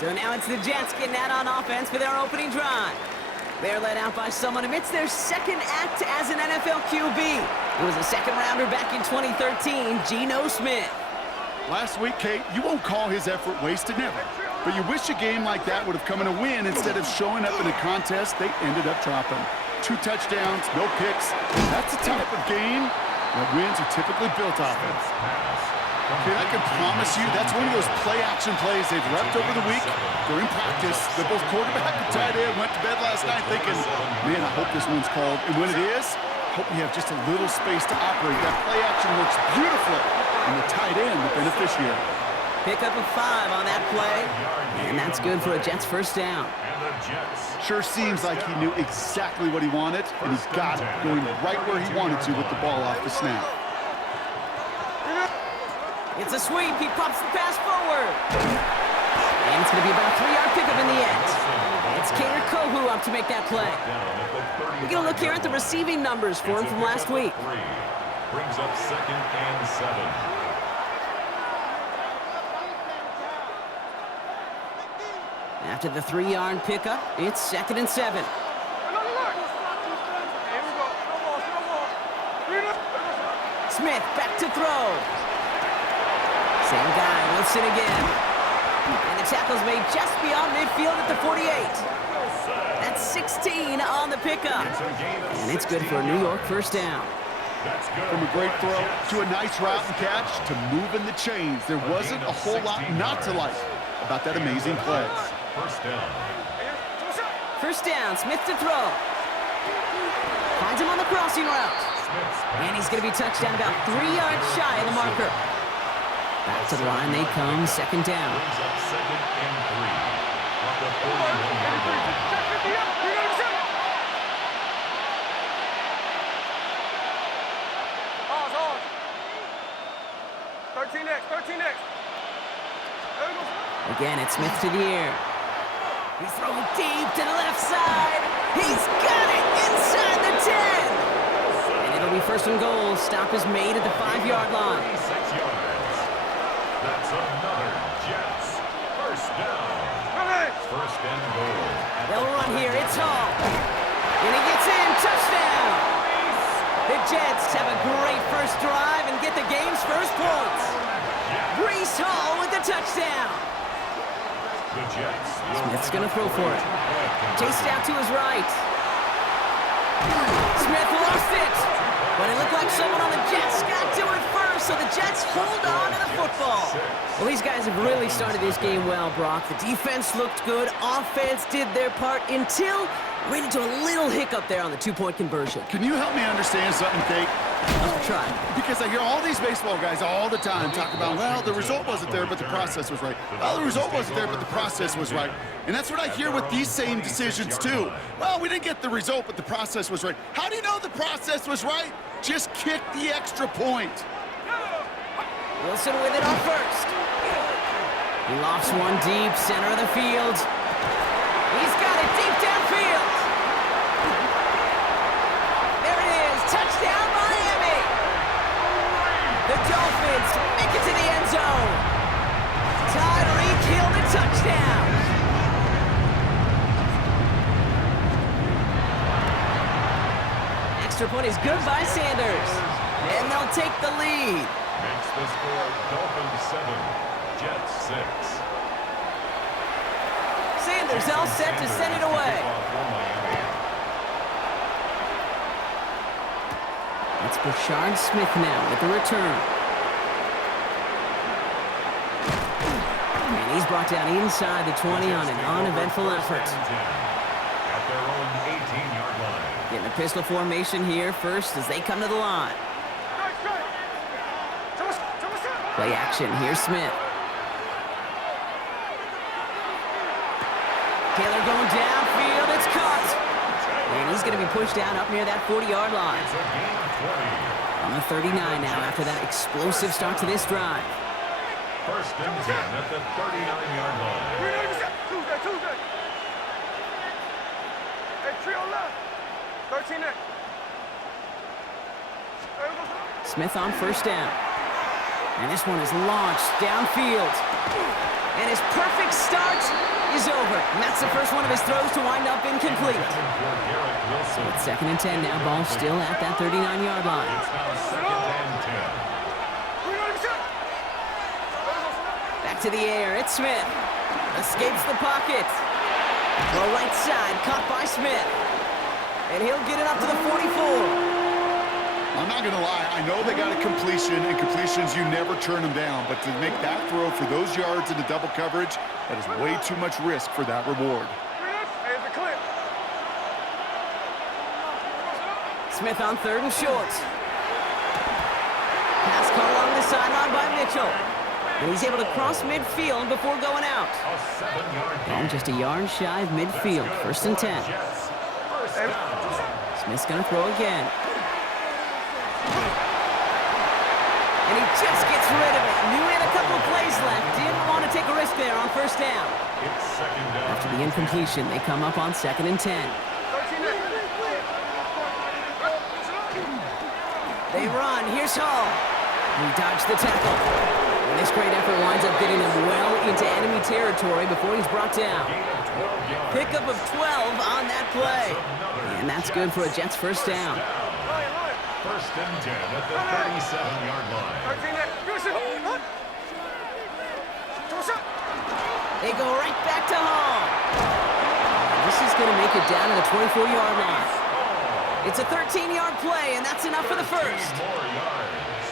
So now it's the Jets getting out on offense for their opening drive. They're led out by someone amidst their 2nd act as an NFL QB. It was a 2nd rounder back in 2013, Geno Smith. Last week, Kate, you won't call his effort wasted, never. But you wish a game like that would have come in a win instead of showing up in a contest they ended up dropping. 2 touchdowns, no picks. That's the type of game that wins are typically built off of. Okay, I can promise you that's one of those play-action plays they've repped over the week during practice. That both quarterback and tight end went to bed last night thinking, man, I hope this one's called. And when it is, hope we have just a little space to operate. That play-action works beautifully, and the tight end, the beneficiary. Pick up a 5 on that play, and that's good for a Jets first down. Sure seems like he knew exactly what he wanted, and he got it, going right where he wanted to with the ball off the snap. It's a sweep. He pops the pass forward. And it's going to be about a 3-yard pickup in the end. It's Kader Kohu up to make that play. We're going to look here at the receiving numbers for him from last week. Brings up 2nd and 7. After the 3-yard pickup, it's 2nd and 7. Smith back to throw. Same guy, Wilson again. And the tackle's made just beyond midfield at the 48. That's 16 on the pickup. And it's good for a New York first down. From a great throw to a nice route and catch to moving the chains. There wasn't a whole lot not to like about that amazing play. First down. First down, Smith to throw. Finds him on the crossing route. And he's going to be touched down about 3 yards shy of the marker. Back to the line they come, 2nd down. Brings up 2nd and 3 at the 41-yard line. Pause. 13 next. Again, it's Smith to the air. He's throwing deep to the left side. He's got it inside the 10. And it'll be 1st and goal. Stop is made at the 5-yard line. 36 yards. That's another Jets first down. First and goal. They'll run here. It's Hall. And he gets in. Touchdown. The Jets have a great first drive and get the game's first points. Brees Hall with the touchdown. Smith's going to throw for it. Chased out to his right. Smith lost it. But it looked like someone on the Jets got to it first, so the Jets hold on to the football. Well, these guys have really started this game well, Brock. The defense looked good. Offense did their part until ran into a little hiccup there on the two-point conversion. Can you help me understand something, Kate? I'll try. Because I hear all these baseball guys all the time talk about, well, the result wasn't there, but the process was right. Well, the result wasn't there, but the process was right. And that's what I hear with these same decisions, too. Well, we didn't get the result, but the process was right. How do you know the process was right? Just kick the extra point. Wilson with it on first. He lofts one deep, center of the field. He's got it deep downfield. There it is. Touchdown, Miami. The Dolphins make it to the end zone. Tyreek Hill the touchdown. Extra point is good by Sanders. And they'll take the lead. Makes the score Dolphins 7, Jets 6. Sanders all set to send it away. It's Brashard Smith now with the return. And he's brought down inside the 20 on an uneventful effort. At their own 18-yard line. Getting a pistol formation here first as they come to the line. Play action. Here's Smith. Taylor going downfield. It's caught. And he's going to be pushed down up near that 40-yard line. On the 39 now after that explosive start to this drive. First and 10 at the 39-yard line. Tuesday. Hey, trio left. 13 next. Smith on first down. And this one is launched downfield. And his perfect start is over. And that's the first one of his throws to wind up incomplete. So it's second and 10 now. Ball still at that 39-yard line. It's now second and 10. Back to the air. It's Smith. Escapes the pocket. The right side caught by Smith. And he'll get it up to the 44. I'm not going to lie. I know they got a completion, and completions, you never turn them down. But to make that throw for those yards into double coverage, that is way too much risk for that reward. Here's the clip. Smith on third and short. Pass caught along the sideline by Mitchell. And he's able to cross midfield before going out. A 7-yard Ball just a yard shy of midfield. First and 10. Jets. First down. Smith's going to throw again. And he just gets rid of it. Knew he had a couple of plays left. Didn't want to take a risk there on first down. It's second down. After the incompletion, they come up on second and 10. 13 next. They run. Here's Hall. He dodged the tackle. And this great effort winds up getting them well into enemy territory before he's brought down. Pickup of 12 on that play. And that's good for a Jets first down. First and 10 at the 37-yard line. 13 next. They go right back to Hall. And this is going to make it down to the 24-yard line. It's a 13-yard play, and that's enough for the first. 13 more yards.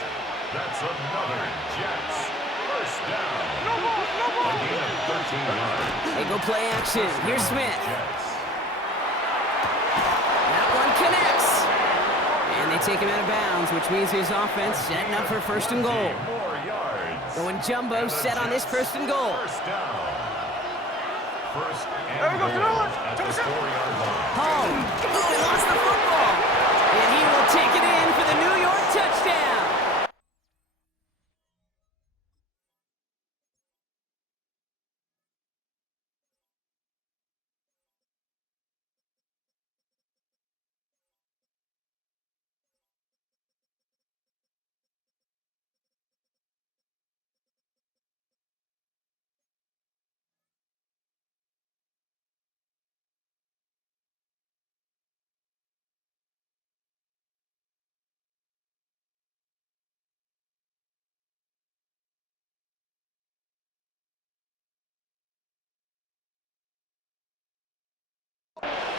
That's another Jets first down. A gain of 13 yards. They go play action. Here's Smith. Jets. That one connects. And they take him out of bounds, which means his offense setting up for first and goal. 15 more yards. Going jumbo set on this first and goal. First down. First and There we go, goal throw it. at the 4-yard line. Hall. Oh, he lost the football. And he will take it in for the New York touchdown.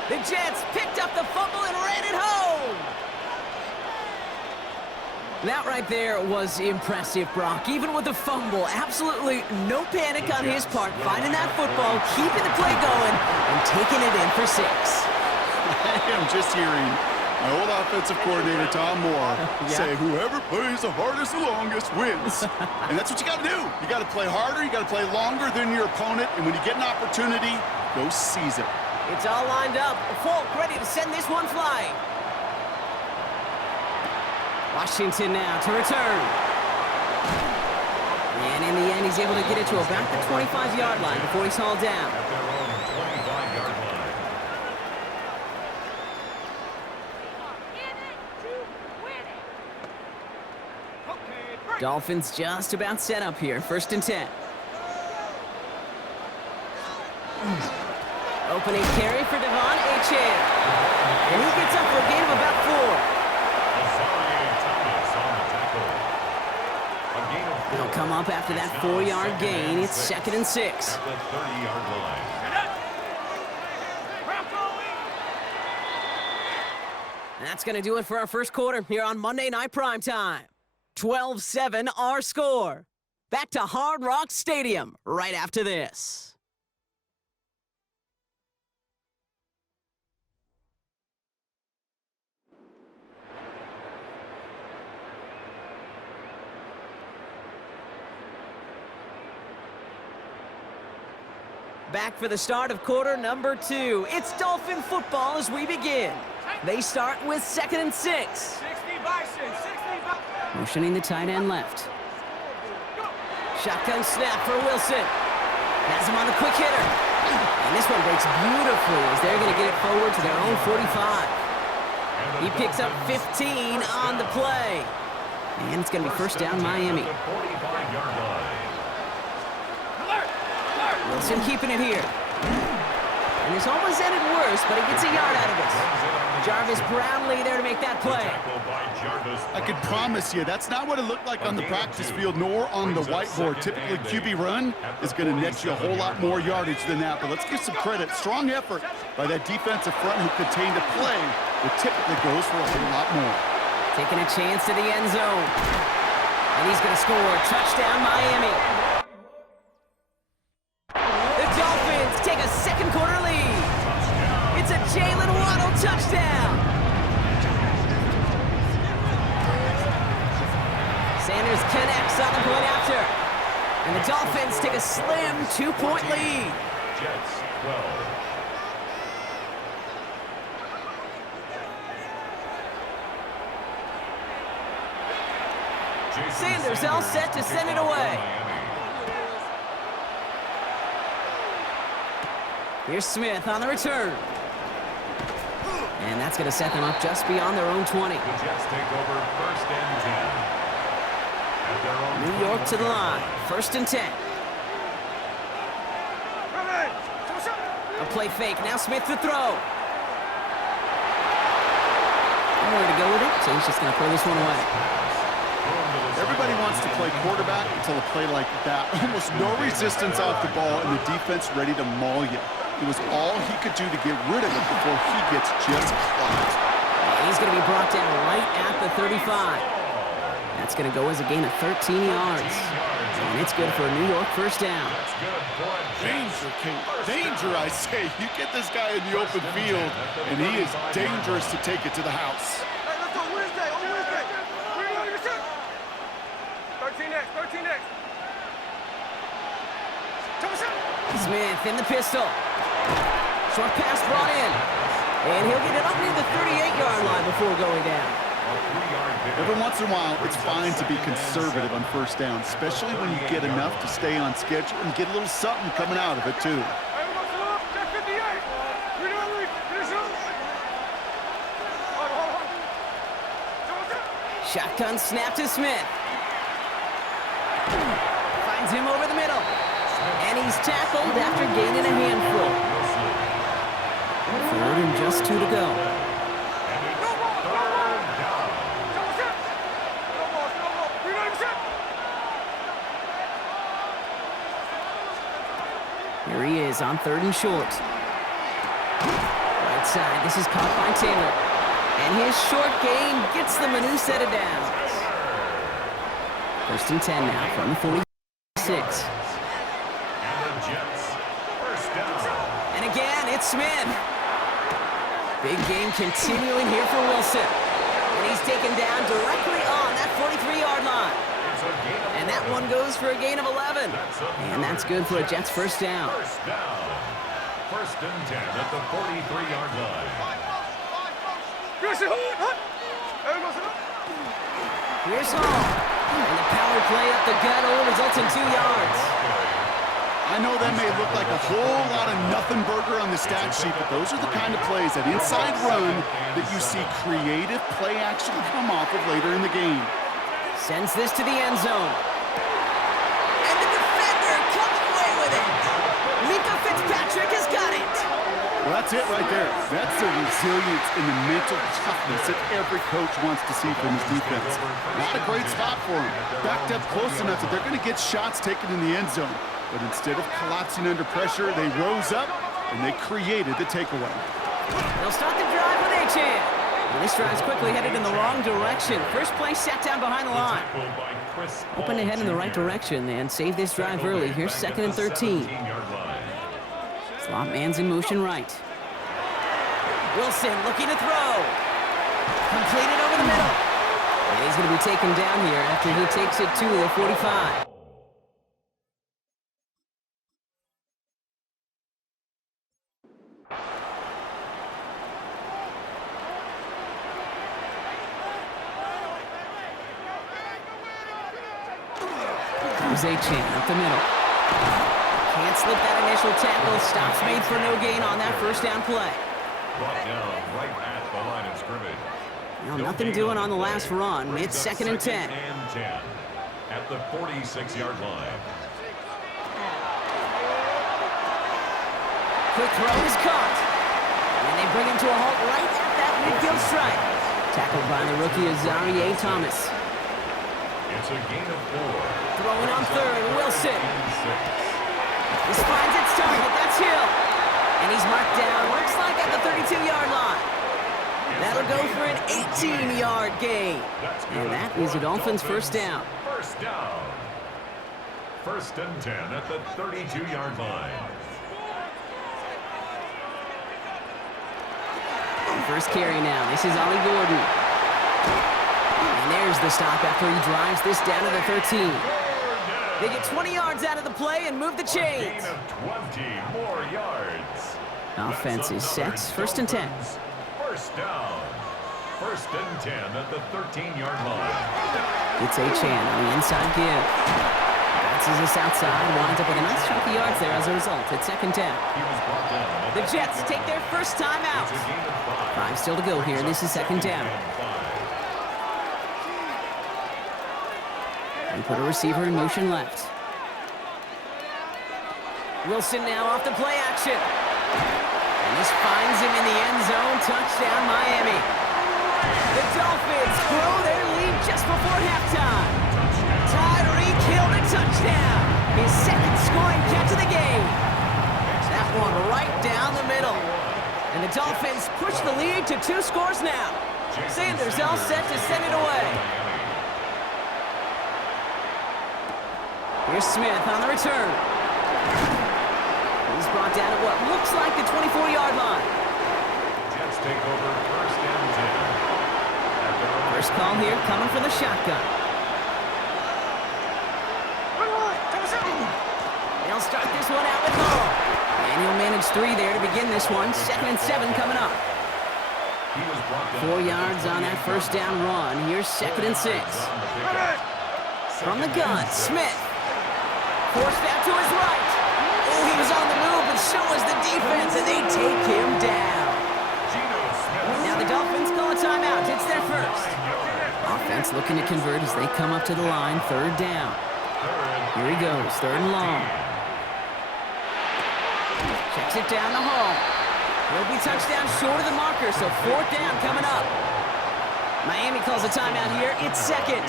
The Jets picked up the fumble and ran it home. That right there was impressive, Brock. Even with the fumble, absolutely no panic on his part. Finding that football, keeping the play going, and taking it in for 6. I am just hearing my old offensive coordinator, Tom Moore, say whoever plays the hardest the longest wins. And that's what you got to do. You got to play harder. You got to play longer than your opponent. And when you get an opportunity, go seize it. It's all lined up. Folk ready to send this one flying. Washington now to return. And in the end, he's able to get it to about the 25-yard line before he's hauled down. At their own 25-yard line. Dolphins just about set up here. 1st and 10. Opening carry for Devon Achane. And he gets up for a gain of about 4. He'll come up after that 4-yard gain. It's 2nd and 6. At the 30-yard line. That's going to do it for our first quarter here on Monday Night Primetime. 12-7 our score. Back to Hard Rock Stadium right after this. Back for the start of quarter number 2. It's Dolphin football as we begin. They start with 2nd and 6. 60 Bison, 60 Bison. Motioning the tight end left. Shotgun snap for Wilson. Has him on the quick hitter. And this one breaks beautifully as they're going to get it forward to their own 45. He picks up 15 on the play. And it's going to be first down Miami. Wilson keeping it here. And this almost ended worse, but he gets a yard out of it. Jarvis Brownlee there to make that play. I can promise you, that's not what it looked like on the practice field, nor on the whiteboard. Typically, QB run is going to net you a whole lot more yardage than that. But let's give some credit. Strong effort by that defensive front who contained a play that typically goes for a whole lot more. Taking a chance to the end zone. And he's going to score. Touchdown, Miami. Take a second quarter lead. It's a Jalen Waddle touchdown. Sanders connects on the point after. And the Dolphins take a slim 2-point lead. Jets 12. Sanders all set to send it away. Here's Smith on the return. And that's going to set them up just beyond their own 20. The Jets take over 1st and 10. At their own New York to the line. 1st and 10. A play fake. Now Smith to throw. Nowhere to go with it, so he's just going to throw this one away. Everybody wants to play quarterback until a play like that. Almost no resistance off the ball and the defense ready to maul you. It was all he could do to get rid of it before he gets just clocked. He's going to be brought down right at the 35. That's going to go as a gain of 13 yards. And it's good for a New York first down. Danger, Kate. Danger, I say. You get this guy in the open field, and he is dangerous to take it to the house. Hey, let's go Wednesday, on Wednesday. We're going to set. 13 next, 13 next. Smith in the pistol. Short pass brought in. And he'll get it up near the 38-yard line before going down. Every once in a while, it's fine to be conservative on first down, especially when you get enough to stay on schedule and get a little something coming out of it, too. Shotgun snap to Smith. Finds him over the middle. And he's tackled after gaining a handful. 3rd and just 2 to go. Here he is on 3rd and short. Right outside. This is caught by Taylor. And his short gain gets them a new set of downs. 1st and 10 now from the 46. And the Jets, first down. And again, it's Smith. Big game continuing here for Wilson. And he's taken down directly on that 43-yard line. It's a gain of And that one goes for a gain of 11. And that's good for a Jets first down. First down. 1st and 10 at the 43-yard line. Here's Hall. And the power play up the gut only results in 2 yards. I know that may look like a whole lot of nothing burger on the stat sheet, but those are the kind of plays, that inside run, that you see creative play action come off of later in the game. Sends this to the end zone. And the defender comes away with it. Mika Fitzpatrick has got it. Well, that's it right there. That's the resilience and the mental toughness that every coach wants to see from his defense. Not a great spot for him. Backed up close enough that they're going to get shots taken in the end zone. But instead of collapsing under pressure, they rose up and they created the takeaway. They'll start the drive with Achane. And this drive's quickly headed in the wrong direction. First play sat down behind the line. Open to head in the right direction and save this drive early. Here's 2nd and 13. Slot man's in motion right. Wilson looking to throw. Completed over the middle. And he's going to be taken down here after he takes it to the 45. Achane up the middle. Can't slip that initial tackle. Stops made for no gain on that first down play. Brought down right at the line of scrimmage. Well, nothing doing on the last run. It's 2nd and 10. At the 46-yard line. Quick throw is caught. And they bring him to a halt right at that midfield stripe. Tackled by the rookie Azarie Thomas. It's a gain of 4. Throwing on 3rd, Wilson. This finds its target, that's Hill. And he's marked down, looks like at the 32-yard line. That'll go for an 18-yard gain. And that is the Dolphins' first down. First down. 1st and 10 at the 32-yard line. First carry now, this is Ollie Gordon. And there's the stop after he drives this down to the 13. They get 20 yards out of the play and move the chains. A gain of 20 more yards. Offense is set. 1st and 10. First down. 1st and 10 at the 13-yard line. It's Achane on the inside give. Bounces this outside, winds up with a nice chunk of yards there as a result. It's 2nd down. The Jets take their first time out. 5 still to go here. This is 2nd down. And put a receiver in motion left. Wilson now off the play action. And this finds him in the end zone. Touchdown, Miami. The Dolphins grow their lead just before halftime. Tyreek Hill the touchdown. His 2nd scoring catch of the game. That one right down the middle. And the Dolphins push the lead to 2 scores now. Sanders all set to send it away. Here's Smith on the return. He's brought down at what looks like the 24-yard line. Jets take over 1st and 10. First call here coming from the shotgun. They'll start this one out with Hall. And he'll manage 3 there to begin this one. 2nd and 7 coming up. 4 yards on that first down run. Here's 2nd and 6. From the gun, Smith. Forced out to his right. Oh, he was on the move, but so was the defense, and they take him down. Now the Dolphins call a timeout. It's their first. Offense looking to convert as they come up to the line. 3rd down. Here he goes, 3rd and long. Checks it down the hall. He'll be touchdown short of the marker, so 4th down coming up. Miami calls a timeout here. It's 2nd.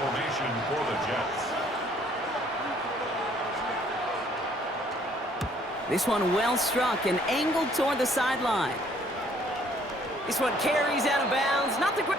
Formation for the Jets. This one well struck and angled toward the sideline. This one carries out of bounds. Not the great.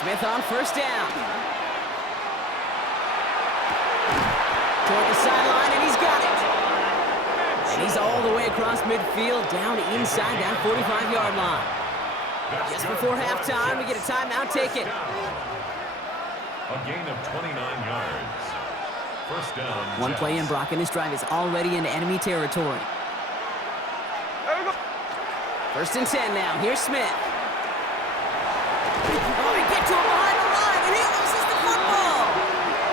Smith on first down. Toward the sideline, and he's got it. And he's all the way across midfield, down inside that 45-yard line. Just before halftime, we get a timeout taken. A gain of 29 yards. First down. One play in, Brock, and this drive is already into enemy territory. First and 10 now. Here's Smith. Oh, he gets to him behind the line, and he loses the football.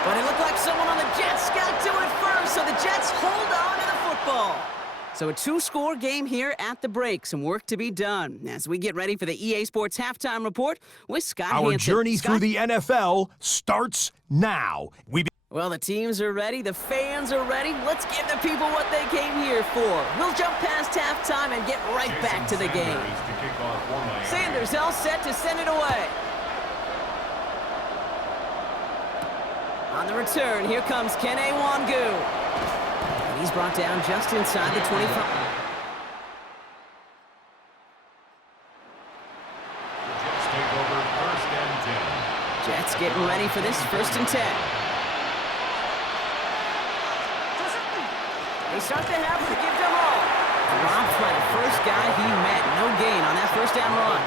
But it looked like someone on the Jets got to it first, so the Jets hold on to the football. So a two-score game here at the break. Some work to be done as we get ready for the EA Sports Halftime Report with Scott Hansen. Our journey through the NFL starts now. Well, the teams are ready. The fans are ready. Let's give the people what they came here for. We'll jump past halftime and get right back to the game. Sanders all set to send it away. On the return, here comes Kene Wangu. And he's brought down just inside the 25. Jets take over first and 10. Jets getting ready for this first and 10. They start the half with a give to Hall. Dropped by the first guy he met. No gain on that first down run.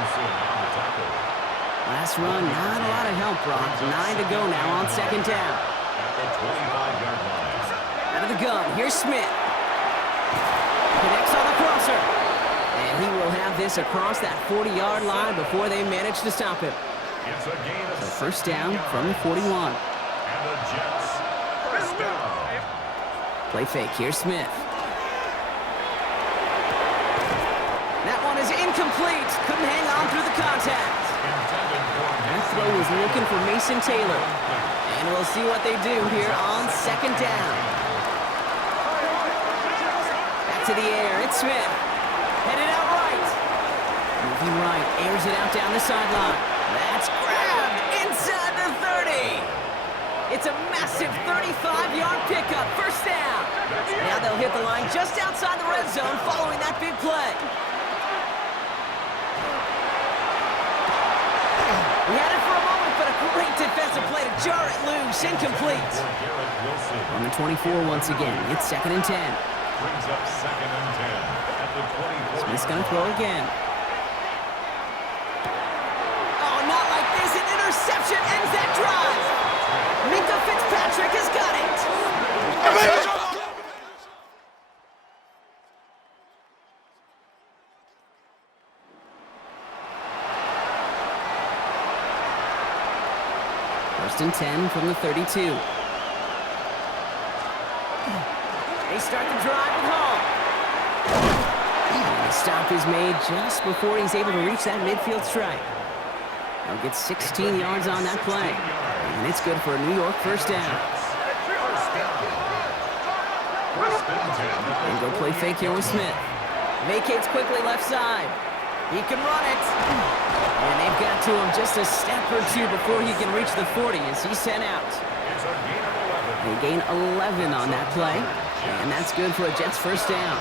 Last run, not a lot of help, Brock. 9 to go now on second down. At the 25-yard line. Out of the gun, here's Smith. Connects on the crosser. And he will have this across that 40-yard line before they manage to stop him. It's a gain of So first down from the 41. And the Jets first down. Play fake, here's Smith. That one is incomplete. Couldn't hang on through the contact. That throw was looking for Mason Taylor. And we'll see what they do here on second down. Back to the air, it's Smith. Headed out right. Moving right, airs it out down the sideline. That's grabbed inside the 30. It's a massive 35-yard pickup, first down. Now they'll hit the line just outside the red zone following that big play. We had it for a moment, but a great defensive play to jar it loose, incomplete. On the 24 once again, it's second and 10. Brings up second and 10 at the 24. Smith's gonna throw again. Oh, not like this, an interception ends that drive. Minka Fitzpatrick has got it. First and 10 from the 32. They start the drive with Hall. And the stop is made just before he's able to reach that midfield strike. He'll get 16 yards on that play. And it's good for a New York first down. And go play fake here with Smith. Vacates quickly left side. He can run it. And they've got to him just a step or two before he can reach the 40 as he's sent out. They gain 11 on that play. And that's good for a Jets first down.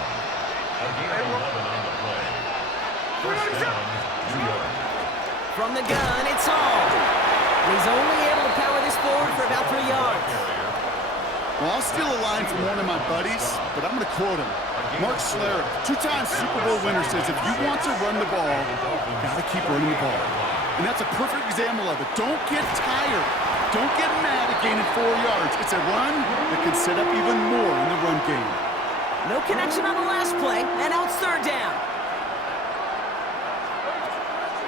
From the gun, it's Hall. And he's only able to power this forward for about 3 yards. Well, I'll steal a line from one of my buddies, but I'm going to quote him. Mark Schlereth, two-time Super Bowl winner, says if you want to run the ball, you got to keep running the ball. And that's a perfect example of it. Don't get tired. Don't get mad at gaining 4 yards. It's a run that can set up even more in the run game. No connection on the last play, and now it's third down.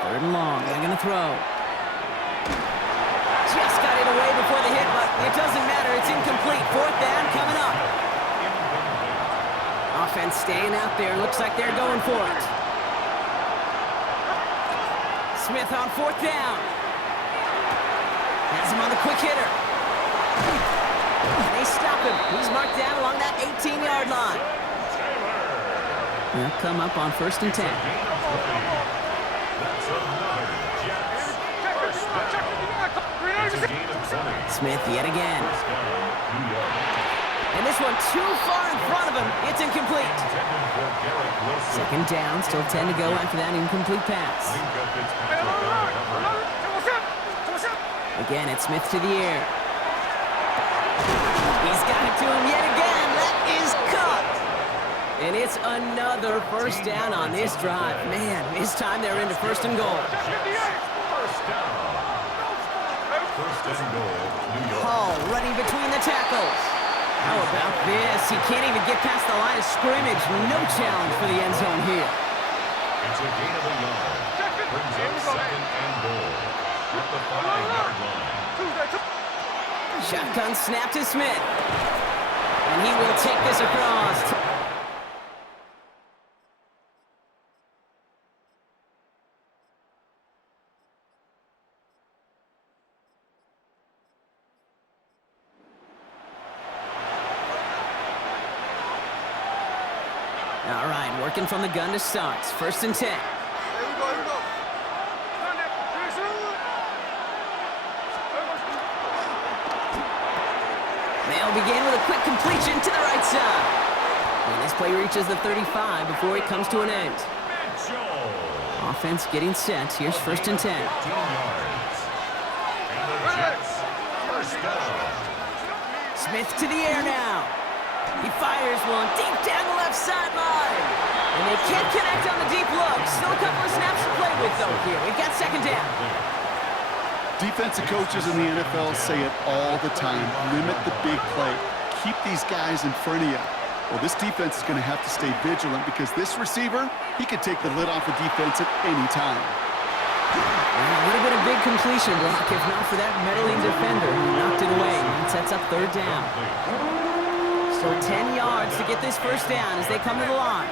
Third and long, they're going to throw. Just got it away before the hit, but it doesn't matter. It's incomplete. Fourth down coming up. Offense staying out there. Looks like they're going for it. Smith on fourth down. Has him on the quick hitter. They stop him. He's marked down along that 18-yard line. They'll come up on first and 10. Smith yet again. And this one too far in front of him. It's incomplete. Second down, still 10 to go after that incomplete pass. Again, it's Smith to the air. He's got it to him yet again. That is caught. And it's another first down on this drive. Man, this time they're into first and goal. First down. First and goal, New York. Hall running between the tackles. How about this? He can't even get past the line of scrimmage. No challenge for the end zone here. It's a gain of a yard. Brings up second and goal. At the 5-yard line. Shotgun snap to Smith. And he will take this across. All right, working from the gun to start. First and 10. Here we go, here we go. They'll begin with a quick completion to the right side. And this play reaches the 35 before it comes to an end. Mitchell. Offense getting set. Here's first and 10. 15 yards. And the Jets. First down. Smith to the air now. He fires one deep down the left sideline. And they can't connect on the deep look. Still a couple of snaps to play with, though, here. We've got second down. Defensive coaches in the NFL say it all the time. Limit the big play. Keep these guys in front of you. Well, this defense is going to have to stay vigilant because this receiver, he could take the lid off a defense at any time. And a little bit of big completion block, if not for that meddling defender who knocked it away. And sets up third down. So 10 yards to get this first down as they come to the line.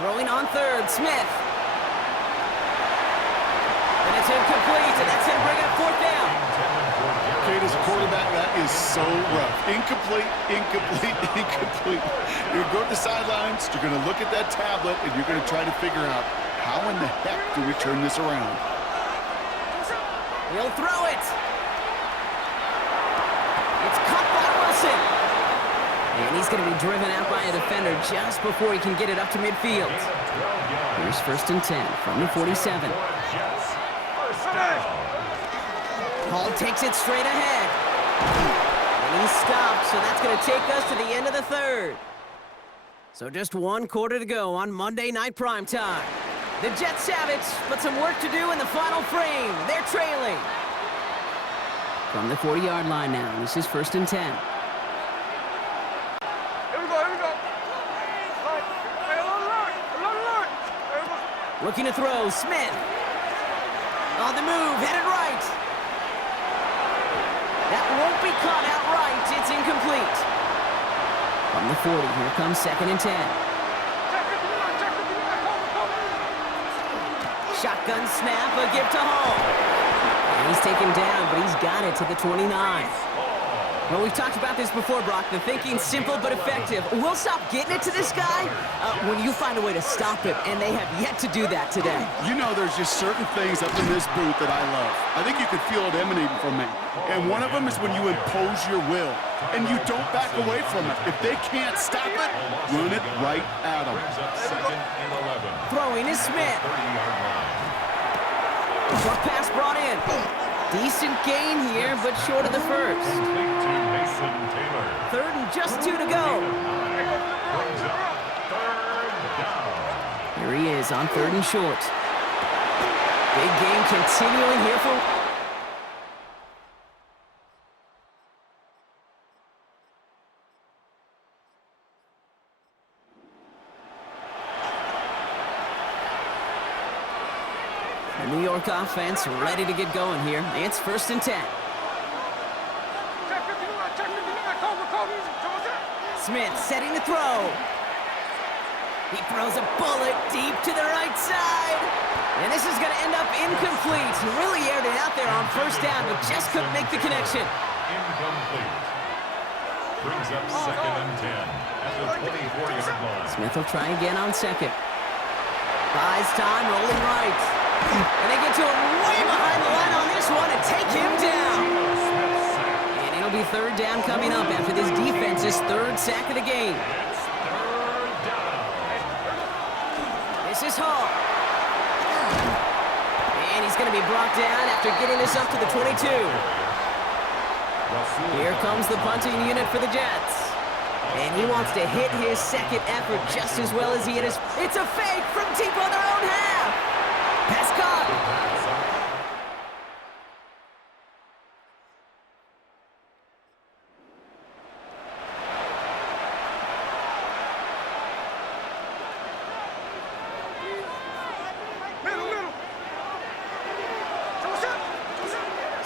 Throwing on third, Smith. And it's incomplete, and that's going to bring up fourth down. Kate, as a quarterback, that is so rough. Incomplete, incomplete, incomplete. You're going to the sidelines, you're going to look at that tablet, and you're going to try to figure out how in the heck do we turn this around. He'll throw it. It's caught by Wilson. And he's going to be driven out by a defender just before he can get it up to midfield. Here's first and 10 from the 47. Hall takes it straight ahead. And he's stopped, so that's going to take us to the end of the third. So just one quarter to go on Monday Night Primetime. The Jets have it, but some work to do in the final frame. They're trailing. From the 40-yard line now, this is first and 10. Here we go, here we go. Hey, along. Looking to throw, Smith. On the move, headed right. That won't be caught outright. It's incomplete. From the 40, here comes second and 10. Shotgun snap, a give to Hall. And he's taken down, but he's got it to the 29. Well, we've talked about this before, Brock. The thinking's simple but effective. We'll stop getting it to this guy when you find a way to stop it, and they have yet to do that today. You know, there's just certain things up in this booth that I love. I think you could feel it emanating from me. And one of them is when you impose your will, and you don't back away from it. If they can't stop it, run it right at them. Throwing is Smith. Short pass brought in. Decent gain here, but short of the first. Third and just 2 to go. Here he is on third and short. Big game continuing here for... The New York offense ready to get going here. It's first and 10. Smith setting the throw. He throws a bullet deep to the right side. And this is going to end up incomplete. He really aired it out there on first down, but just couldn't make the connection. Incomplete. Brings up second and 10 at the 24-yard line. Smith will try again on second. Buys time, rolling right. And they get to him way behind the line on this one and take him down. And it'll be third down coming up after this defense's third sack of the game. It's third down. This Here's Hall. And he's going to be brought down after getting this up to the 22. Here comes the punting unit for the Jets. And he wants to hit his second effort just as well as he hit his... It's a fake from deep on their own half. Pass caught.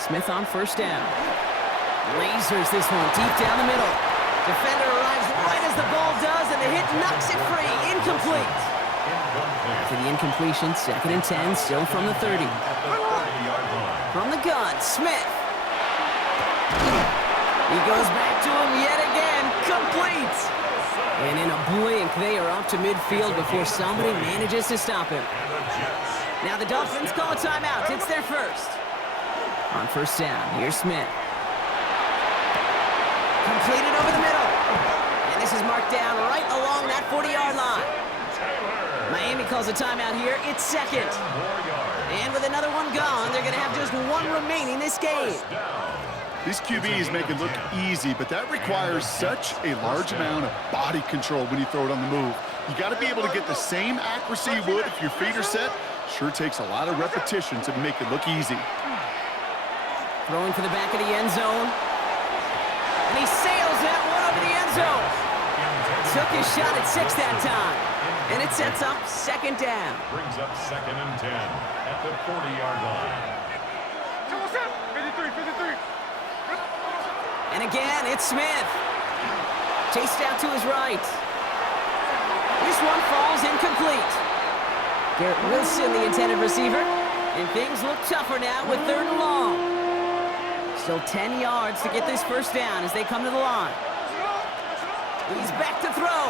Smith on first down. Lasers this one deep down the middle. Defender arrives right as the ball does, and the hit knocks it free. Incomplete. After the incompletion, 2nd and 10, still from the 30. From the gun, Smith. He goes back to him yet again. Complete. And in a blink, they are up to midfield before somebody manages to stop him. Now the Dolphins call a timeout. It's their first. On first down, here's Smith. Completed over the middle. And this is marked down right along that 40-yard line. Miami calls a timeout here. It's second. And with another one gone, they're going to have just one remaining this game. These QBs make it look easy, but that requires such a large amount of body control when you throw it on the move. You got to be able to get the same accuracy you would if your feet are set. Sure takes a lot of repetition to make it look easy. Throwing for the back of the end zone. And he sails that one over the end zone. Took his shot at 6 that time. And it sets up 2nd down. Brings up 2nd and 10 at the 40-yard line. 53. And again, it's Smith. Chased out to his right. This one falls incomplete. Garrett Wilson, the intended receiver. And things look tougher now with 3rd and long. Still 10 yards to get this first down as they come to the line. He's back to throw.